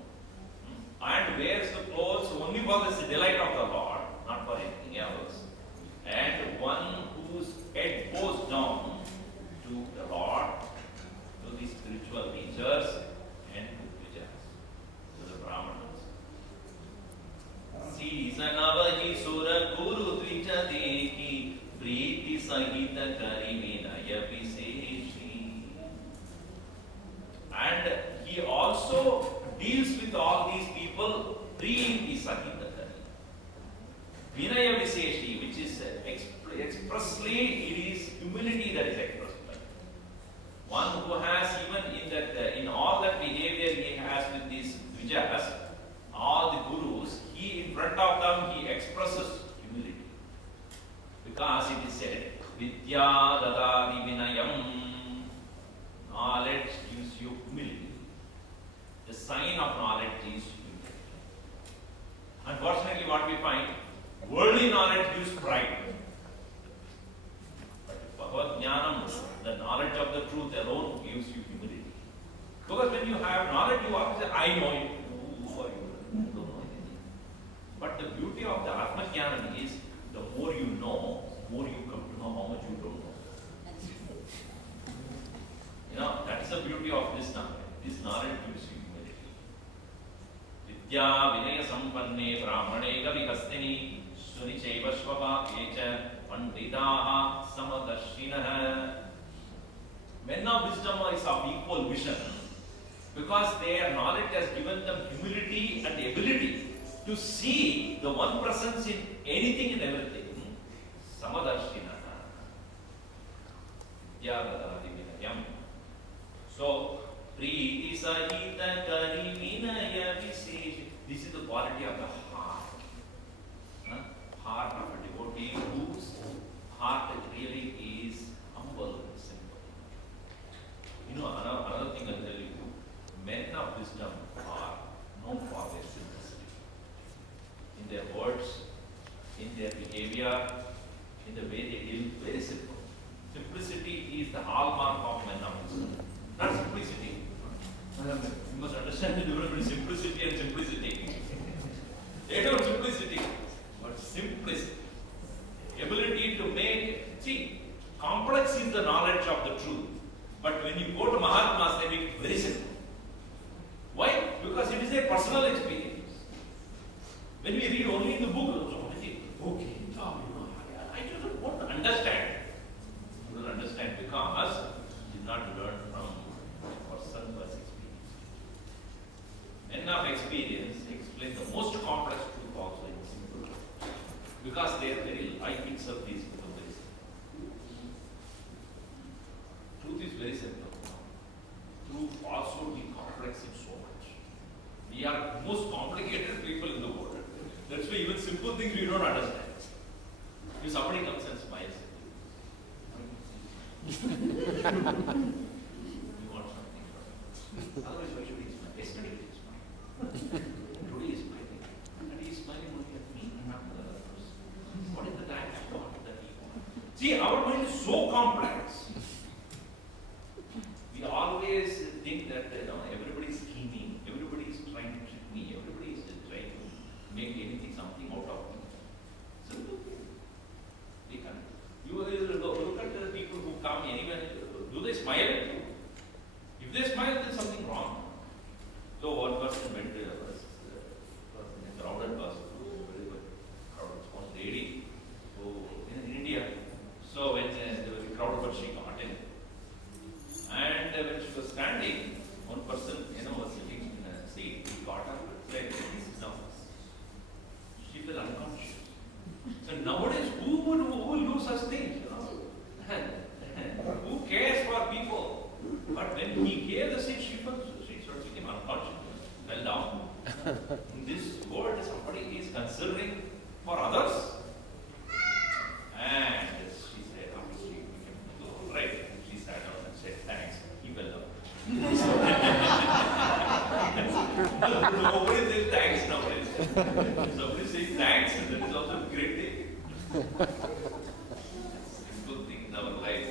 and wears the clothes only for the delight of the Lord, not for anything else. And one whose head goes down to the Lord, to the spiritual teachers, and to Dvijas, to the Brahmanas. Sanavahi Sura Guru Dvija Deki Priti Sahita Kari Vinaya Viseshi. And he also deals with all these people Priti Sahita Kari. Vinaya Viseshi, which is expressly, it is humility that is expressed by him. One who has even in that, in all that behavior he has with these Dvijas, all the gurus, he in front of them he expresses humility. Because it is said, Vidya Dadadi Vinayam, knowledge gives you humility. The sign of knowledge is humility. Unfortunately, what we find, worldly knowledge gives pride. But Bhagavad Jnanam, the knowledge of the truth alone gives you humility. Because when you have knowledge, you always say, I know it. Who are you? I don't know anything. But the beauty of the Atma Jnana is, the more you know, more you come to know how much you don't know. You know, that is the beauty of this knowledge. This knowledge gives you humility. Vidya Vinaya Sampanne Brahmane Gavikastini Sunicheva Shvabhakyecha Panditaha Samadarshinaha. Men of wisdom is of equal vision, because their knowledge has given them humility and ability to see the one presence in anything and everything. Samadarshinaha. Yadadadi Vinayam. So, Priti Sahita Kari Vinaya Viseshi. This is the quality of the heart. Heart of a devotee whose heart really is humble and simple. You know, another thing I'll tell you, men of wisdom are known for their simplicity. In their words, in their behavior, in the way they deal, very simple. Simplicity is the hallmark of men of wisdom. Not simplicity. You must understand the difference between simplicity and simplicity. They don't simplicity, but simplicity. Ability to make, see, complex is the knowledge of the truth. But when you go to Mahatmas, they make it very simple. Why? Because it is a personal experience. When we read only in the book, okay, I just want to understand. You don't understand because you did not learn from person was experience. Men of experience explain the most complex truth also in simple terms. Because their very life itself is very simple. Truth is very simple. Truth also be complex in so much. We are the most complicated people in the world. That's why even simple things we don't understand. If somebody comes and smiles at you, you want something from him. Otherwise, why should he smile? Yesterday he smiled. Today he is smiling. And he is smiling only at me and not the other person. What is the type of thought that he wants? See, our mind is so complex. We always think that everybody is scheming, everybody is trying to trick me, everybody is trying to make anything, something out of me. Simple thing. They can't. You look at the people who come anywhere, do they smile at you? If they smile, then something wrong. So one person went to a crowded bus, very crowded, one lady who in India. So when there was a crowded bus, she got in. And when she was standing, one person, was sitting in a seat. He got up and said, "Please sit down." She fell unconscious. So nowadays, who will do such things? Who cares for people? But when he gave the seat, she sort of became unconscious, fell down. In this world, somebody is considering for others. And she said, after she became all right, she sat down and said, "Thanks." He fell down. Nobody says thanks nowadays. Somebody says thanks, and that is also a great thing. Simple thing in our life.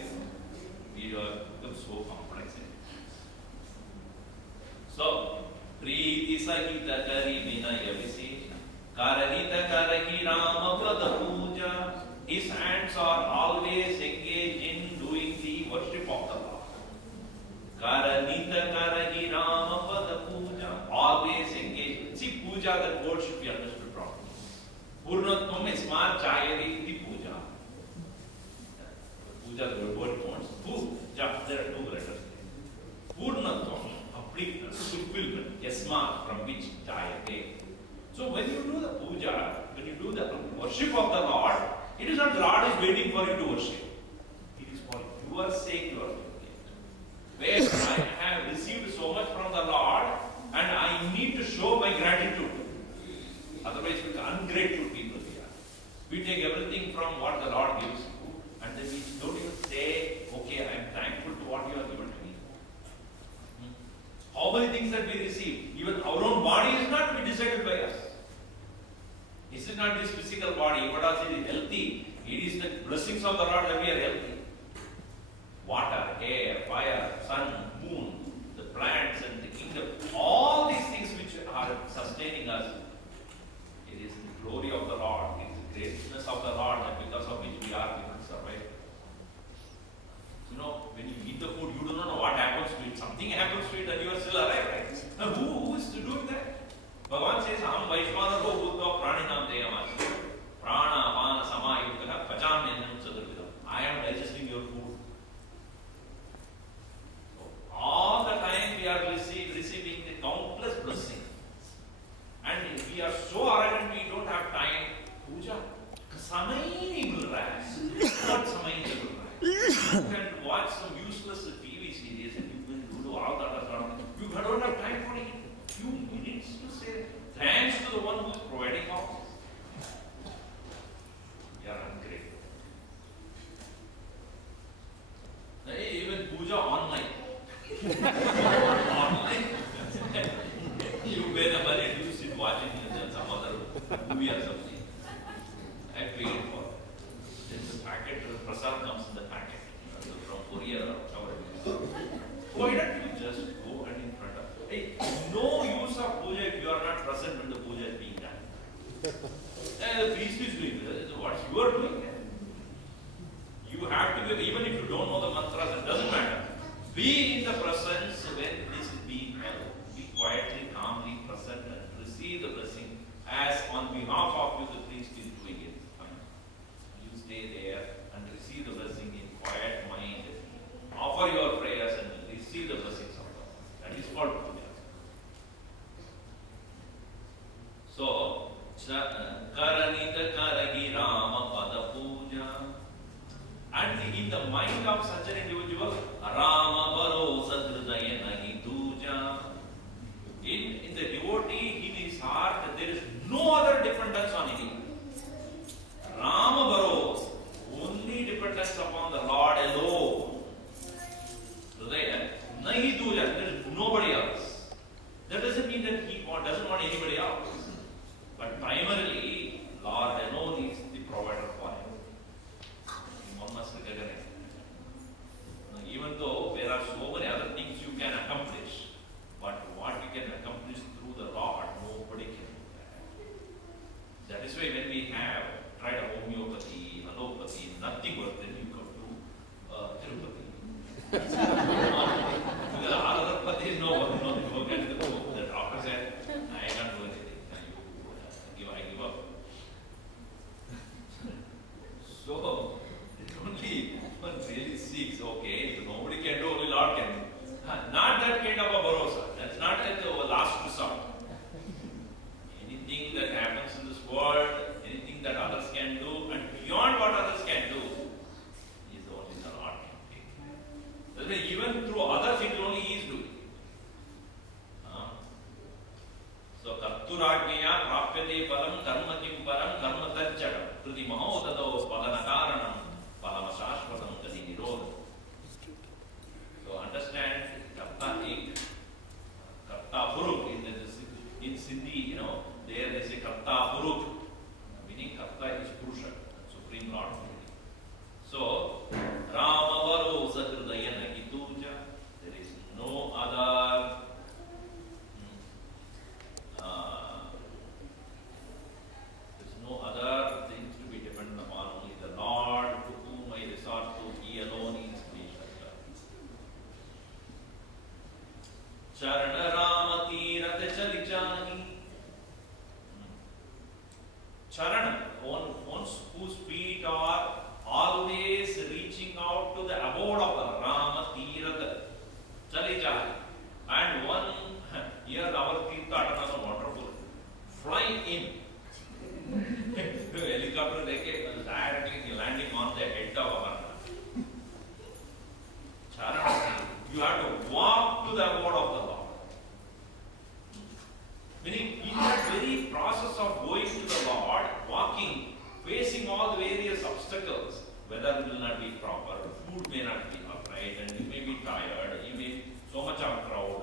We are become so complex. So, Priti Sahita Kari Vinaya Visesha Karanita Karagi Rama Pada Puja. His hands are always engaged in doing the worship of the Lord. Karanita Karagi Rama Pada Puja. Always engaged. See, puja, that word should be understood properly. Purnatvam Ismar Chayari Iti Puja. Puja, the word wants. Puja, there are two letters. Purnatvam, completeness, fulfillment. Yasma, from which Chayate. So when you do the puja, when you do the worship of the Lord, it is not the Lord is waiting for you to worship. It is for your sake you are doing it. Where I have received so much from the Lord and I need to show my gratitude. Otherwise, we are ungrateful people here. We take everything from what the Lord gives and then we don't even say, okay, I am thankful to what you have given to me. How many things that we receive? Even our own body is not to be decided by us. This is not this physical body. What else is healthy? It is the blessings of the Lord that we are healthy. Water, air, fire, sun, moon, the plants and the kingdom. All these things which are sustaining us. It is the glory of the Lord. It is the greatness of the Lord and because of which we are able to survive. When you eat the food, you do not know what happens to it. Something happens to it and you are still alive, right? Now, who is doing that? Bhagavan says, Aham Vaishvanaro Buddha Praninam Deyamasi. Prana, Apana, Sama, Yukata, Pacham, Yenam, Sadurvidam. I am digesting your food. So, all the time we are receiving the countless blessings. And we are so arrogant, we don't have time. Puja. Samay will rise. What Samay will rise? You can watch some useless TV series and you will do all that. You don't have time for it. Few minutes to say thanks to the one who is providing all this. We are ungrateful. Even puja online. Online. You pay the money and you sit watching some other movie or something. I paid for it. Then the packet, the prasad comes in the packet. courier or whatever it is. Why don't you just go and in front of, hey, no use of puja if you are not present when the puja is being done. The priest is doing this. What you are doing there? You have to be, even if you don't know the mantras, it doesn't matter. Be in the presence when this is being held. Be quietly, calmly present and receive the blessing as on behalf of you the priest is doing it. You stay there and receive the blessing in quiet mind. Offer your prayers and receive the blessings of God. That is called puja. So, Karanita Karagi Rama Pada Puja. And in the mind of such an individual, Rama Baro Sadhridaya Nahi Duja. In the devotee, in his heart, there is no other dependence on him. Rama Baro, only dependence upon the Lord alone. Hridaya Nahi Duja, there is nobody else. That doesn't mean that he doesn't want anybody else. But primarily, Lord alone is the provider for him. One must recognize. Even though there are so many other things you can accomplish, but what you can accomplish through the Lord, nobody can do that. That is why when we have tried homeopathy, allopathy, nothing works, then you come to Tirupati. Because allopathy is no work, no get the book. The doctor said, I can't do anything. I give up. So, only one really seeks, okay, if nobody can do, only Lord can do. Not that kind of a bharosa. That's not at the last resort. Anything that happens in this world, anything that others can do, and beyond what others can do, is only the Lord can take. That means even through other things only He is doing. So, Karturagnya prapyate param karmakim param karma tajjadam kriti mahodado padana karanam paramashashvatam kadi nirodham. So, understand Karta Ek, Karta Puruk in Sindhi, there they say Karta Puruk, meaning Karta is Purusha, Supreme Lord. So, Rama Varo Sadhridaya Nagituja, there is no other other things to be dependent upon, only the Lord to whom I resort to, He alone is my shelter. Charana Rama Tirata Chalichani. Charana, one whose feet are always reaching out to the abode of the Rama Tirata Chalichani. And one, here our Tirtha is wonderful. Fly in. Helicopter directly landing on the head of Amarnath. Charana, you have to walk to the abode of the Lord. Meaning, in that very process of going to the Lord, walking, facing all the various obstacles, weather will not be proper, food may not be upright, and you may be tired, you may be so much of a crowd.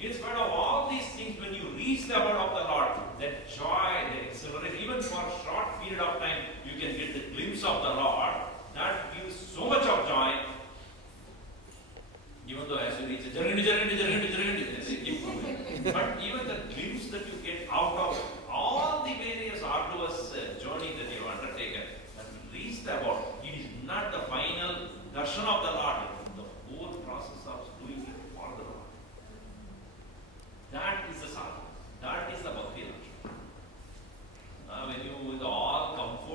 In spite of all these things, when you reach the abode of the Lord, that joy, that exhilaration, even for a short period of time, you can get the glimpse of the Lord. That gives so much of joy. Even though as you reach, but even the glimpse that you get out of all the various arduous journey that you have undertaken, that will reach the abode, it is not the final darshan of the Lord, it is the whole process of doing it for the Lord. That is the sadhana. That is the bhakti. When you with all comfort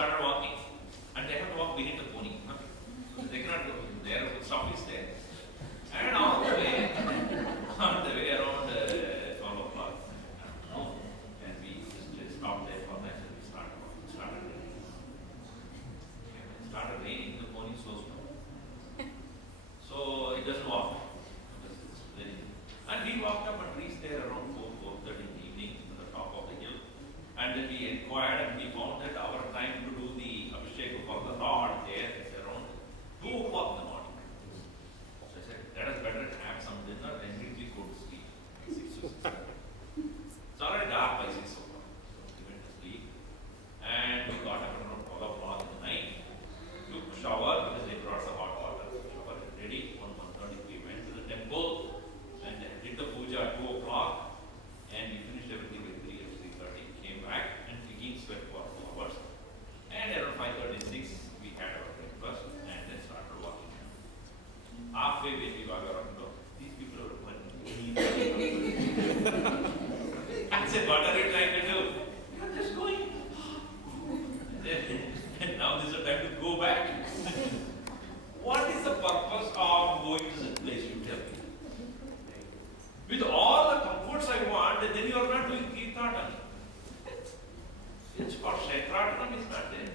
started walking, and they have to walk behind the pony. They cannot go there, the stuff is there. And on the way around 12 o'clock, and we just stopped there for that and we started walking. It started raining, the pony is so slow. So it doesn't walk. And we walked up and reached there around 4:30 in the evening to the top of the hill. And then we inquired and we found that our time to do the Abhishek for the Lord there is around 2 o'clock in the morning. So I said, let us better have some dinner and we could sleep. It's already dark by 6 o'clock. So we went to sleep. And we got up around 12 o'clock in the night. Took a shower because they brought the hot water. Shower ready. 1:30 we went to the temple and did the puja at 2 o'clock. And we finished everything by 3 or 3:30. Came back and again slept for 2 hours. And around 5:36 we had our breakfast and then started walking. Halfway when we walked around, these people are I said, what are you trying to do? We are just going. And now this is the time to go back. What is the purpose of going to this place, you tell me? With all the comforts I want, then you are not doing Kirtatan. It's called Kshetratanam, is not there.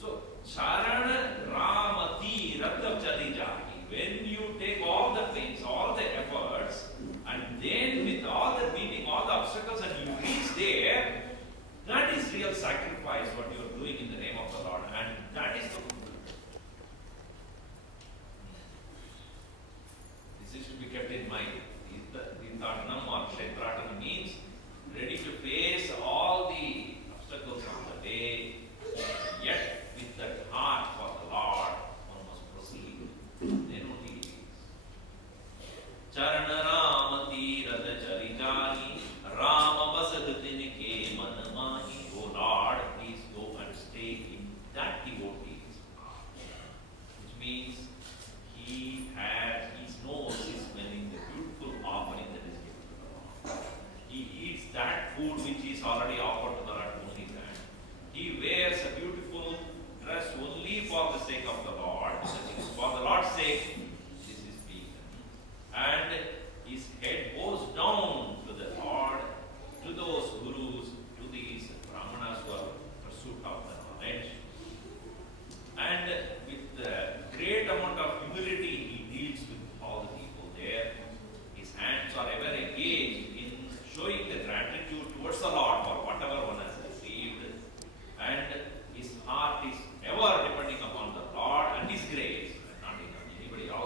So, Charana Ramati Ratam Chadijaki. When you take all the things, all the efforts, and then with all the beating, all the obstacles, and you reach there, that is real sacrifice, what you are doing in the name of the Lord. And that is the this is to be kept in mind. Kirtanam or Kshetratanam means ready to face all the obstacles of the day, yet with that heart for the Lord, one must proceed. Then only it is. Charana Ramati Radha Charitani Rama Basadatin Ke Manamani. O Lord, please go and stay in that devotee's heart. Which means he knows his smelling the beautiful offering that is given to the Lord. He eats that food which is already offered to the Lord only that. He wears a beautiful dress only for the sake of the Lord. For the Lord's sake, this is being done. And his head goes down to the Lord, to those gurus, to these brahmanas who are in pursuit of the knowledge. And with the great amount of humility, he deals with all the people there. His hands are ever engaged in showing the gratitude towards the Lord for whatever one has received. And his heart is ever depending upon the Lord and his grace, not in anybody else.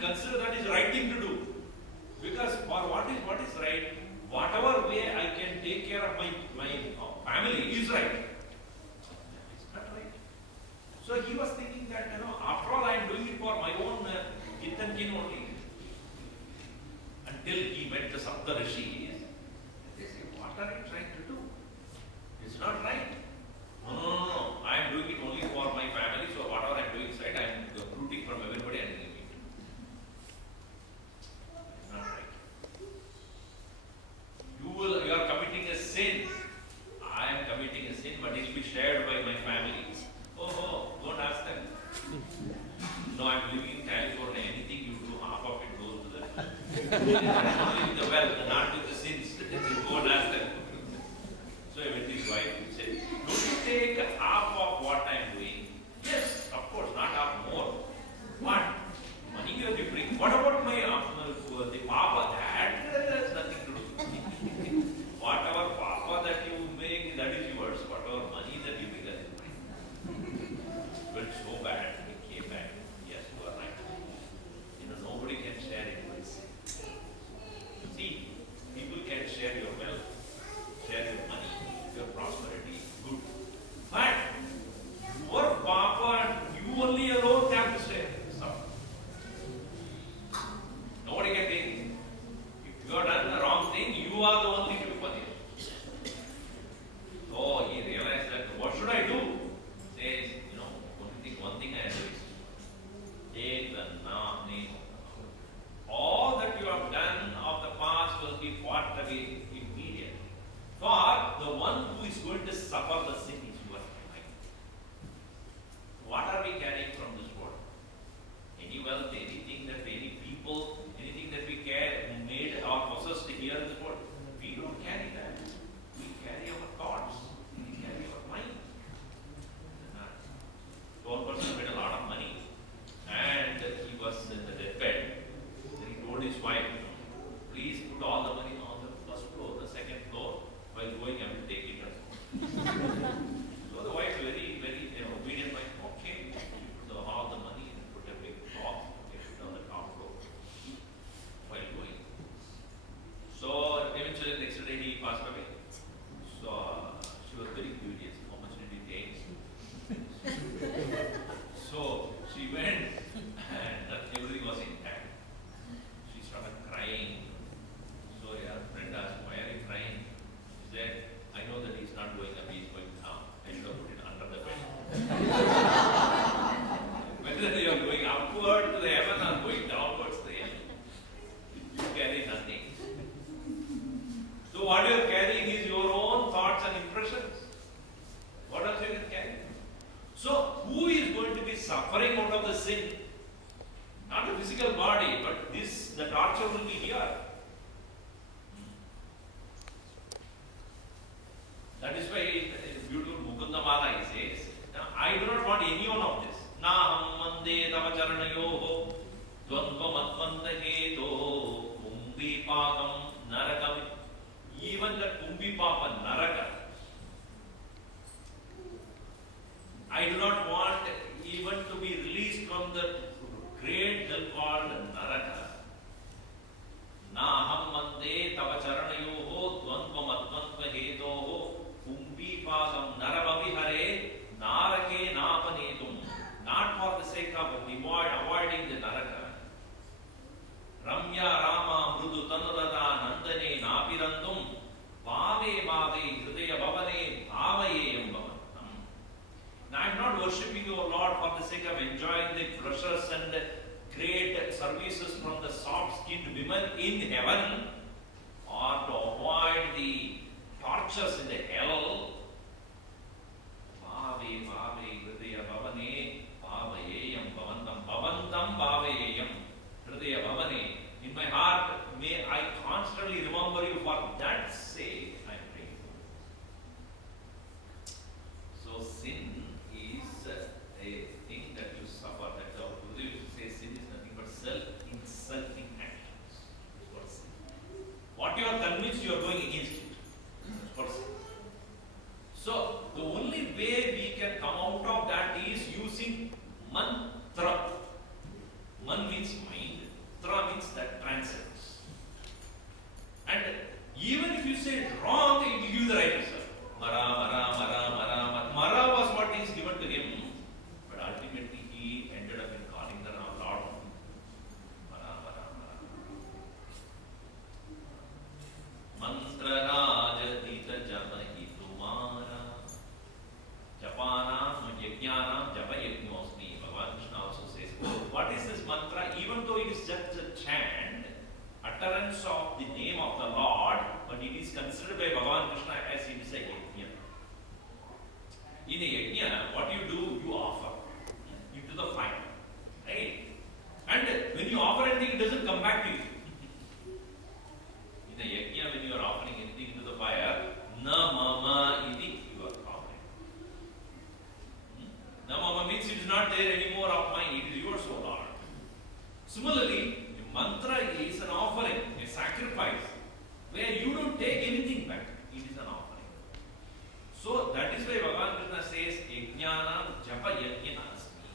consider that is the right thing to do. Because for what is right, whatever way I can take care of my family is right. It's not right. So he was thinking that, after all I am doing it for my own kith and kin only. Until he met the Sapta Rishis, they say, what are you trying to do? It's not right. No. I am doing it only for my family, so whatever I am doing is right. I am rooting from everybody and doing it. It's not right. You are committing a sin. I am committing a sin, but it will be shared by my family. Oh, don't ask them. No, I am living in California. Anything you do, half of it goes to them. Only with the wealth, not with the sins. Go and ask them. So I went to his wife and said, don't you take half of what I am doing? Yes, of course, not half more. What? Money you have to bring. What about my the papa? That has nothing to do. Whatever papa that you make, that is yours. Whatever money that you make, that is mine. But so bad, he came back. Yes, you are right. Nobody can share it. See, people can share your wealth, share your money, your prosperity, good. But your papa, you only alone have to share. Nobody can take it. If you have done the wrong thing, you are the only to punish. So he realized that, what should I do? Says, one thing I do is take the name. All that you have done of the past will be fought away immediately. For the one who is going to suffer the sin is your mind. What are we carrying from this world? Any wealth, anything that any people, anything that we made or possessed here in this world, we don't carry that. We carry our thoughts. We carry our mind. So one person made a lot of money and he was in the deathbed. Then he told his wife, please put all the money on the first floor, the second floor, while going I will take it up. So the wife very, very obedient wife, okay, she put all the money and put a big box, okay, on the top floor while going. So eventually the next day he passed away. So she was very curious how much did he take. So she went and everything was intact. She started crying. So her friend asked, why are you crying? She said, I know that he's not going up, he's going down. I should have put it under the bed. Whether you are going upward to the heaven or going downwards to the heaven, you carry nothing. So what you are carrying is your own thoughts and impressions. What else you can carry? So who is going to be suffering out of the sin? Not the physical body, but the torture will be here. That is why in beautiful Mukunda Mala he says, I do not want any one of this. Naham mande tava charanayoho dvandva matmantaheto kumbi pakam narakam. Even the kumbi papa naraka, I do not want even to be released from the great hell called Naraka. Naham mande tava charanayoho dvandva matmanva hetoho kumbi pakam naravavihare narake napanetum. Not for the sake of avoiding the Naraka. Ramya Rama Mrudu Tanurata Nandane Napirandum Bhave Bhave Hridaya Bhavane Bhavayeyam Bhavantam. Now I am not worshipping your Lord for the sake of enjoying the pleasures and great services from the soft-skinned women in heaven, or to avoid the tortures in the hell. Bhave Bhave Hridaya Bhavane Bhavayeyam Bhavantam. Bhavantam Bhavayeyam Hridaya Bhavane. In my heart, may I constantly remember you. For that sake I am praying. So sin is a thing that you suffer. That's how Gurudev used to say sin is nothing but self-insulting actions. That's what sin. What you are convinced you are going against it. That's what sin. So the only way we can come out of that is using mantra. Man means mind. In a yajna, what you do, you offer into the fire. Right? And when you offer anything, it doesn't come back to you. In a yajna, when you are offering anything into the fire, na mama iti, you are offering. Na mama means it is not there anymore of mine, it is yours, O Lord. Similarly, the mantra is an offering, a sacrifice, where you don't take anything back. It is an offering. So that is why Bhagavan Krishna says, Yajnana japa yajna asmi.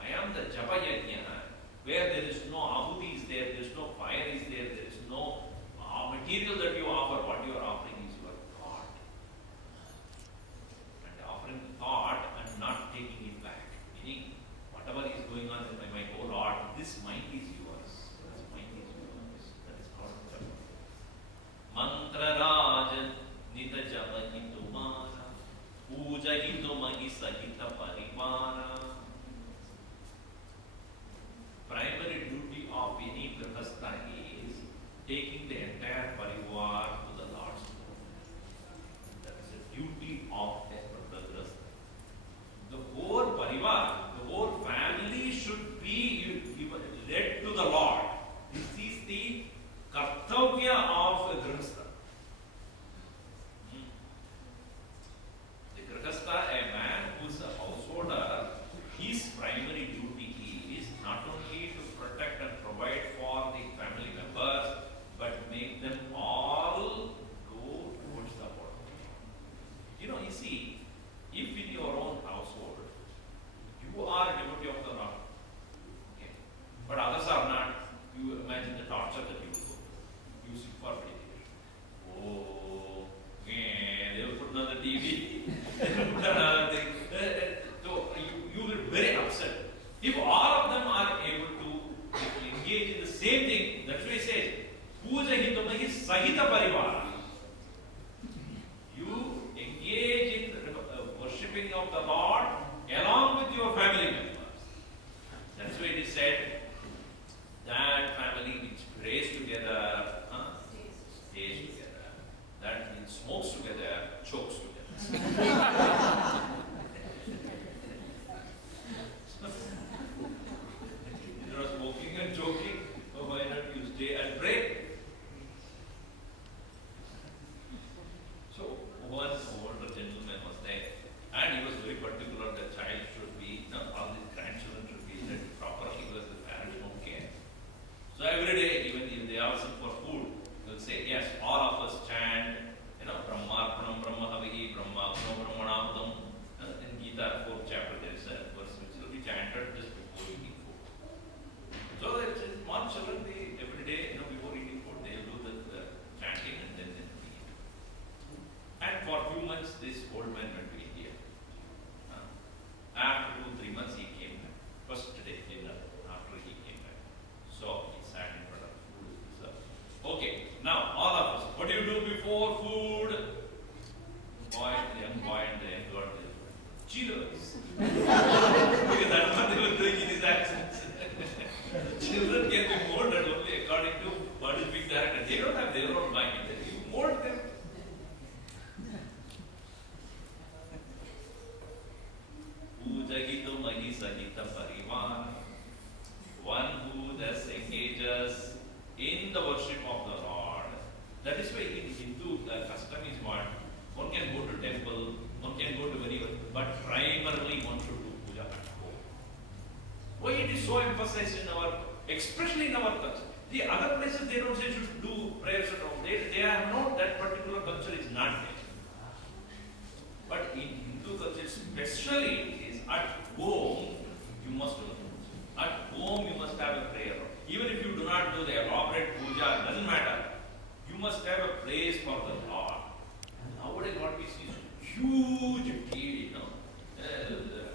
I am the japa yajna, where there is no ahuti is there is no fire is there is no material that you offer. What you are offering is your thought. And offering thought and not taking it back. Meaning, whatever is going on in my mind, oh Lord, this mind is yours. This mind is yours. That is called japa. Mantra Rajan Nita Japa Hintumana Puja Hintumagi Sahita Parivana. Primary duty of any grihastha is taking the entire parivar to the Lord's throne. That is the duty of the grihastha. The whole parivar, the whole family should be led to the Lord. This is the kartavya of a grihastha. The grihastha, a man who is a householder, his primary duty is not only to protect and provide for the family members, but make them all go towards the Lord. You see, if in your own household, you are a devotee of the Lord, okay, but others are not, you imagine the torture that you go. You sit for meditation. Oh, yeah, they will put another TV, they will put another thing. So you will be very upset. If all of them are able to engage in the same thing, that's why he says, Puja Hintumagi Sahita Parivara. You engage in worshipping of the Lord along with your family members. That's why it is said, that family which prays together, stays together. That means smokes together, chokes together. Smoking and joking, oh, why not you stay and pray? So one older gentleman was there, and he was very particular that child should be, all these grandchildren should be led properly because the parents don't care. So every day, even if they ask him for food, he'll say, yes, all of us chant, Brahmarpanam Brahmahavihi Brahmapno Brahmanamdam. In Gita, 4th chapter, there is a verse which will be chanted just before eating food. So that small children, they every day, before eating food, they will do the chanting and then they eat. And for a few months, this old man went to India. After 2-3 months, he came back. First day, dinner, after he came back. So he sat in front of food. Okay, now all of us, what do you do before food? The young boy and the young girl, cheers. Because that's what they were doing in his accents. Children can be molded only according to what is being directed. They don't have their own mind. You mold them. Pujahitu Mahisahita Parivan. One who thus engages in the worship of the Lord. That is why in Hindu the custom is what? One can go to temple, one can go to but primarily one should do puja at home. Why it is so emphasized in especially in our culture. The other places they don't say you should do prayers at home. They are not, that particular culture is not there. But in Hindu culture, especially it is at home, you must do it. At home you must have a prayer. Even if you do not do the elaborate puja, it doesn't matter. You must have a place for the Lord. Nowadays what we see is huge TV,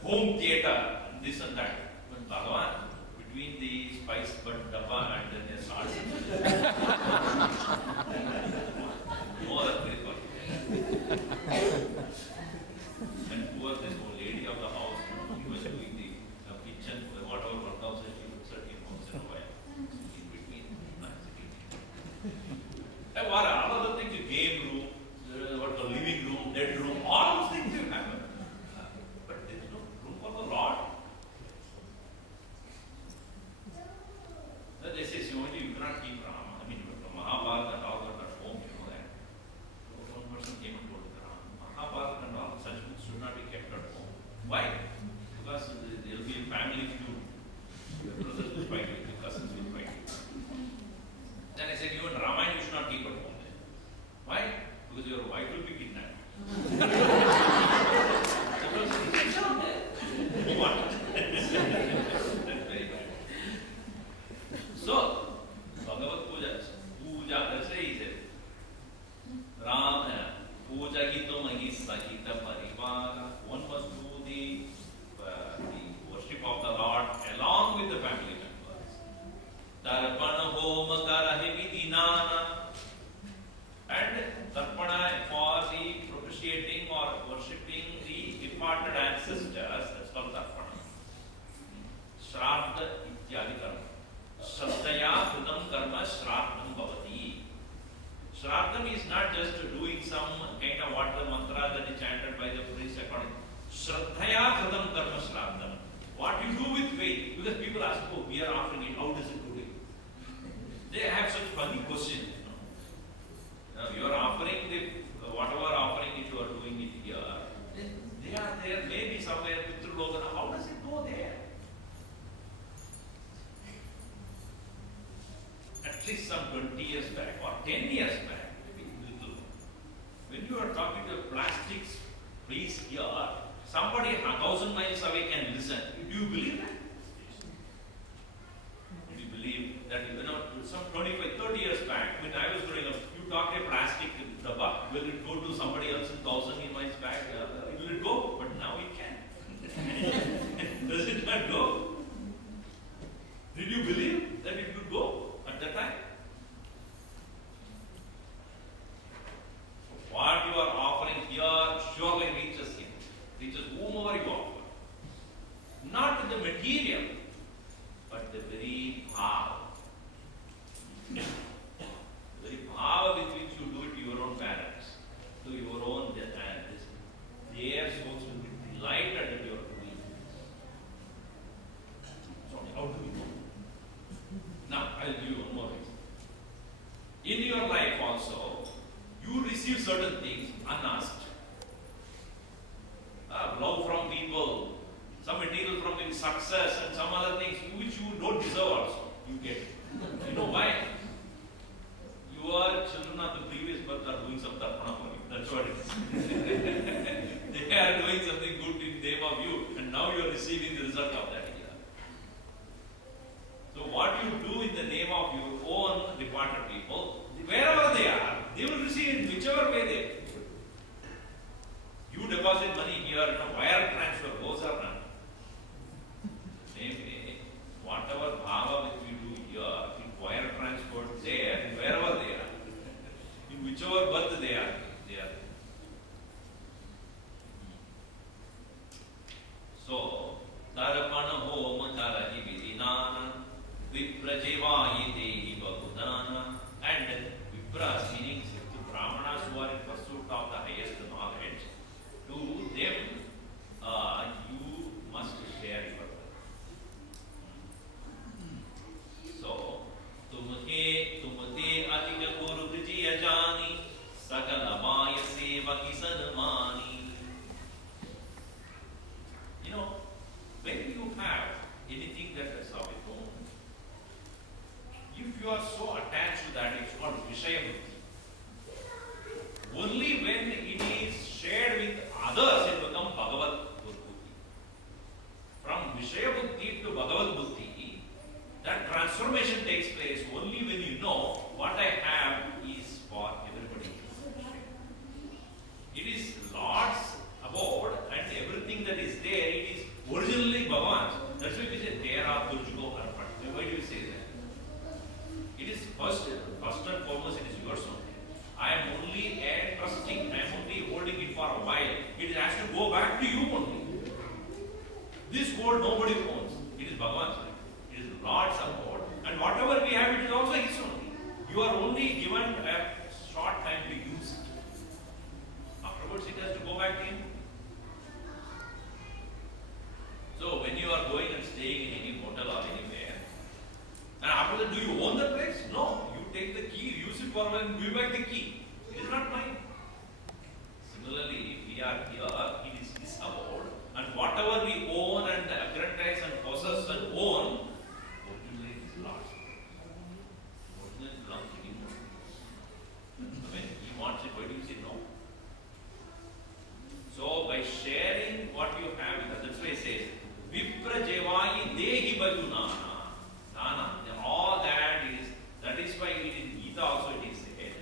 home theatre, and this and that. When Bhagavan, between the spice bud dabba and then they start no other place for it. And who was this old lady of the house? She was doing the kitchen, whatever work house she would certainly once in a while. In between, and what are all other things? The game room, what the living room, dead room, all those things will happen. departed ancestors, that's called Tarpana. Shraddha ityadi karma. Shraddhaya kritam karma shraddham bhavati. Shraddham is not just doing some kind of water mantra that is chanted by the priest according. Shraddhaya kritam karma shraddham. What you do with faith? Because people ask, oh, we are offering it, how does it do it? They have such funny questions. You are offering the whatever offering it you are doing it here. They are there, maybe somewhere Pitrulokana. How does it go there? At least some 20 years back or 10 years back, maybe little. When you are talking to a plastics priest here, somebody 1,000 miles away can listen. Do you believe that? Do you believe that, some 25, 30 years back, when I was growing up, you talk a plastic dabba, will it go to somebody else 1,000 miles back? Will it go? But now it can. Does it not go? Did you believe that it could go at that time? What you are offering here surely reaches him. Reaches whomever you offer. Not the material, but the very bhava. The very bhava with which you do it to your own parents, to your own parents. Their souls will be delighted at your doing. So how do you know? Now, I will give you one more reason. In your life also, you receive certain things unasked. Love from people, some material from maybe success and some other things which you don't deserve also, you get. You know why? Your children of the previous birth are doing some tarpana for you. That's what it is. They are doing something good in the name of you, and now you are receiving the result of that here. So what you do in the name of your own departed people, wherever they are, they will receive in whichever way they. You deposit money here, wire transfer goes or not. Same way, whatever bhava which we do here, in wire transfer there, wherever they are, in whichever birth they are. So, Tarapana homa tarahi vidinana, viprajevayi dehi bahudana, and vipras meaning to brahmanas who are in pursuit of the highest knowledge. To them, you must share your wealth. So, tumate adhika guru vijiya jani, sakala maya seva kisanmani. When you have anything that is of its own, if you are so attached to that, it's called Vishaya Buddhi. Only when it is shared with others, it becomes Bhagavad Buddhi. From Vishaya Buddhi to Bhagavad Buddhi, that transformation takes place only when you know what I have is for everybody. It is Lord's abode and everything that is there, it is originally Bhagavan's. That's why we say, Tera Turjuko Arpan. Why do you say that? It is first and foremost, it is yours only. I am only trusting, I am only holding it for a while. It has to go back to you only. This gold nobody owns. It is Bhagavan's. It is Lord's abode. And whatever we have, it is also His only. You are only given a short time to use it. Afterwards, it has to go back to Him. So, when you are going and staying in any hotel or anywhere, and after that, do you own the place? No. You take the key, use it for a while, and give back the key. It is not mine. Similarly, we are here, it is His abode, and whatever we own and aggretize and possess and own, originally it is Lord's. Originally it belongs to Him. When He wants it, why do you say no? So, by sharing what you have with others, that's why it says, Viprajevayi dehi bhajunana. Nana, all that is why in Gita also it is said,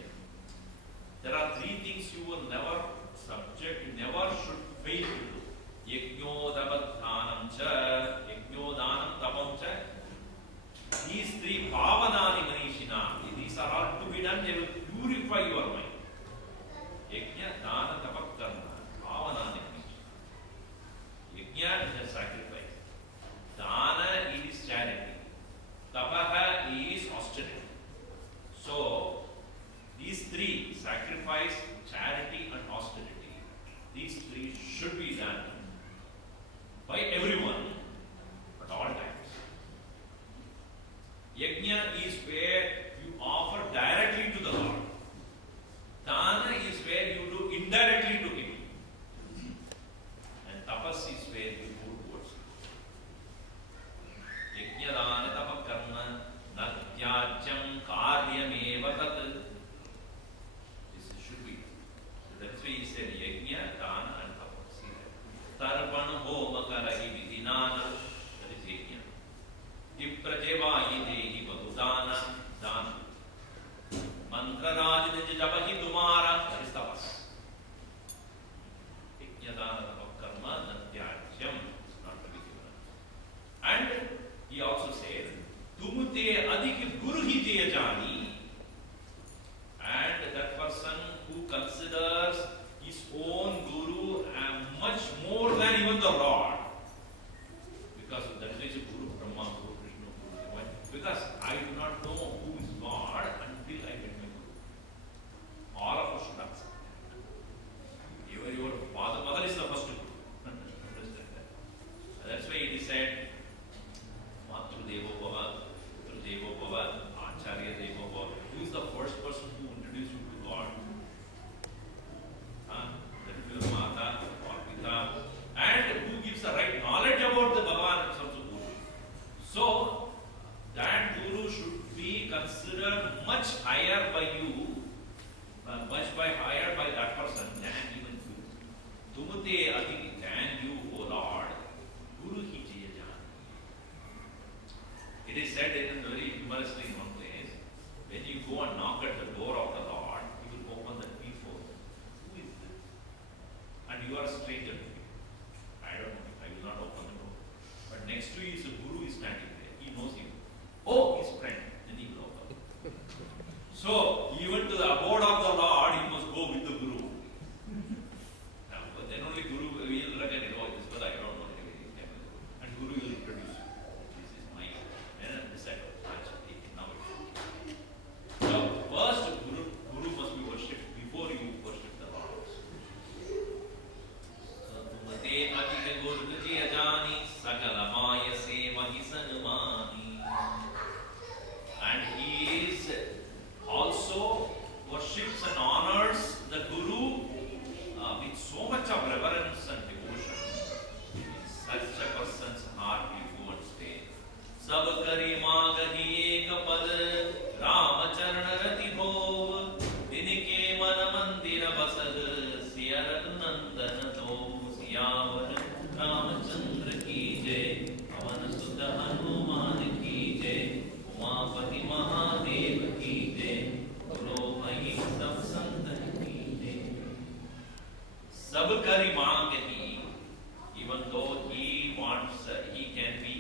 there are three things you will never subject, you never should fail to do. Yajnodabadhanam cha, yajnodanam tapam cha. These three bhavanani manishina, these are all to be done, they will purify your mind. Yajna, dana, tapak, karma, bhavanani manishina. Yajna is a sacrifice. Dana is charity. Tapaha is austerity. So, these three, sacrifice, charity and austerity, these three should be done by everyone at all times. Yajna is where you offer directly to the Lord. Dana is where you do indirectly to Him. And tapas is where you do towards Him. Yajna dana tapa karma natyajyam karyameva tat. This should be. So that's why he said yajna, dana and tapa. See that. Tarpana homa karahi vidinana. That is yajna. Viprajevayi dehi vadudana. Dana. Mantra rajnij japahi tumara. That is tapas. Yajna dana tapa karma natyajyam. It's not to be given. And he also said, Tumute adhik guru hi jaya jani. And that person who considers his own guru much more than even the Lord. Because that is a guru, Brahma, Guru, Krishna, Guru. Why? Because I do not know who is God until I get my guru. All of us should accept that. Even your mother is the first guru. Understand that. And that's why it is said, Matru-devo-bhava, Pitru-devo-bhava, Acharya-devo-bhava. Who is the first person who introduced you to God? That is your Mata or Pita. And who gives the right knowledge about the Bhagavan is also Guru. So, that Guru should be considered much higher by you, higher by that person than even you. Tumute adhik than you, O Lord, Guru hi jaya jana. It is said in very humorously in one place, when you go and knock at the door of the Lord, He will open the key for you. Who is this? And you are a stranger to me. I don't know. I will not open the door. But next to you is a guru is standing there. He knows him. Oh, his friend. Then he will open. So, even to the abode of the Lord, he must go with the guru. Now, but then only guru will recognize, oh, this was I don't know. And guru will introduce you. This is my disciple. Now so, first guru must be worshipped before you worship the Lord. Tumate adhika guru jayajani sakala maya sevahi sanumani. And he is also worships and honors the guru with so much of reverence and devotion. In such a person's heart he go and stay. Sab kari magahi ek pad Ram charan rati bhov dinike man mandira basad siya nandan do siyavar Ramchandra ki jai Pavan sudha Hanuman ki jai Umapati Mahadev ki jai Guru bhai sab santan ki jai. Sab kari magahi, even though he wants, he can be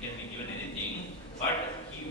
given anything, but he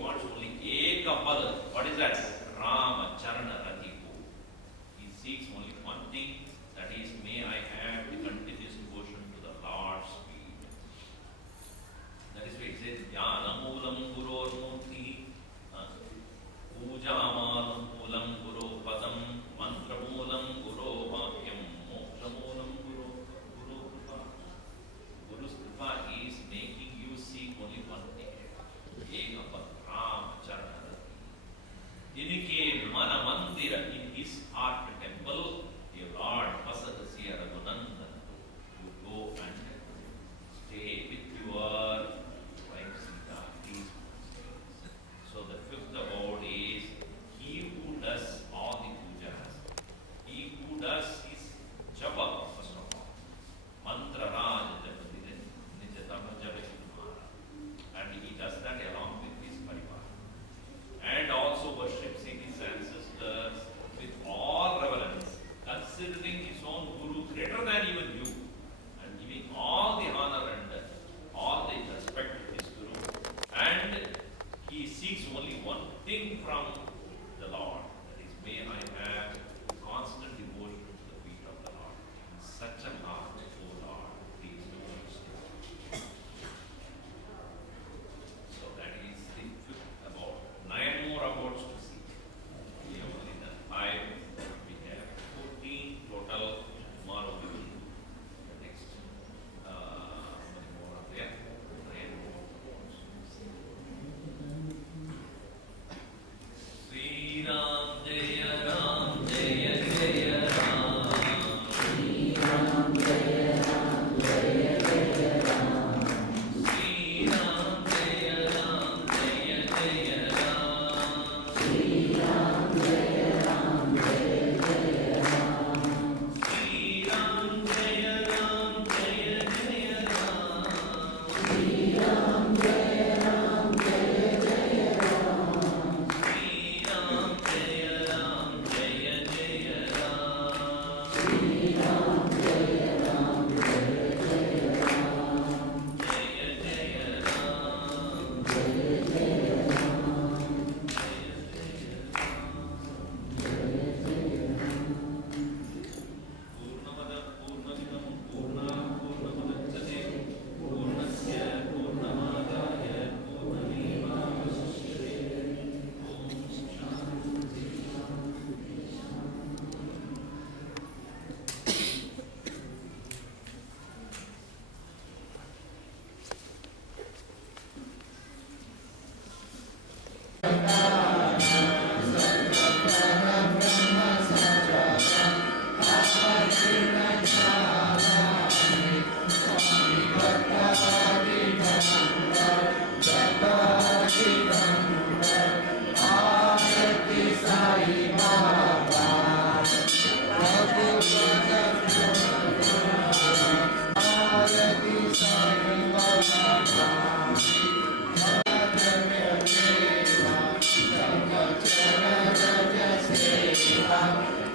Narayan.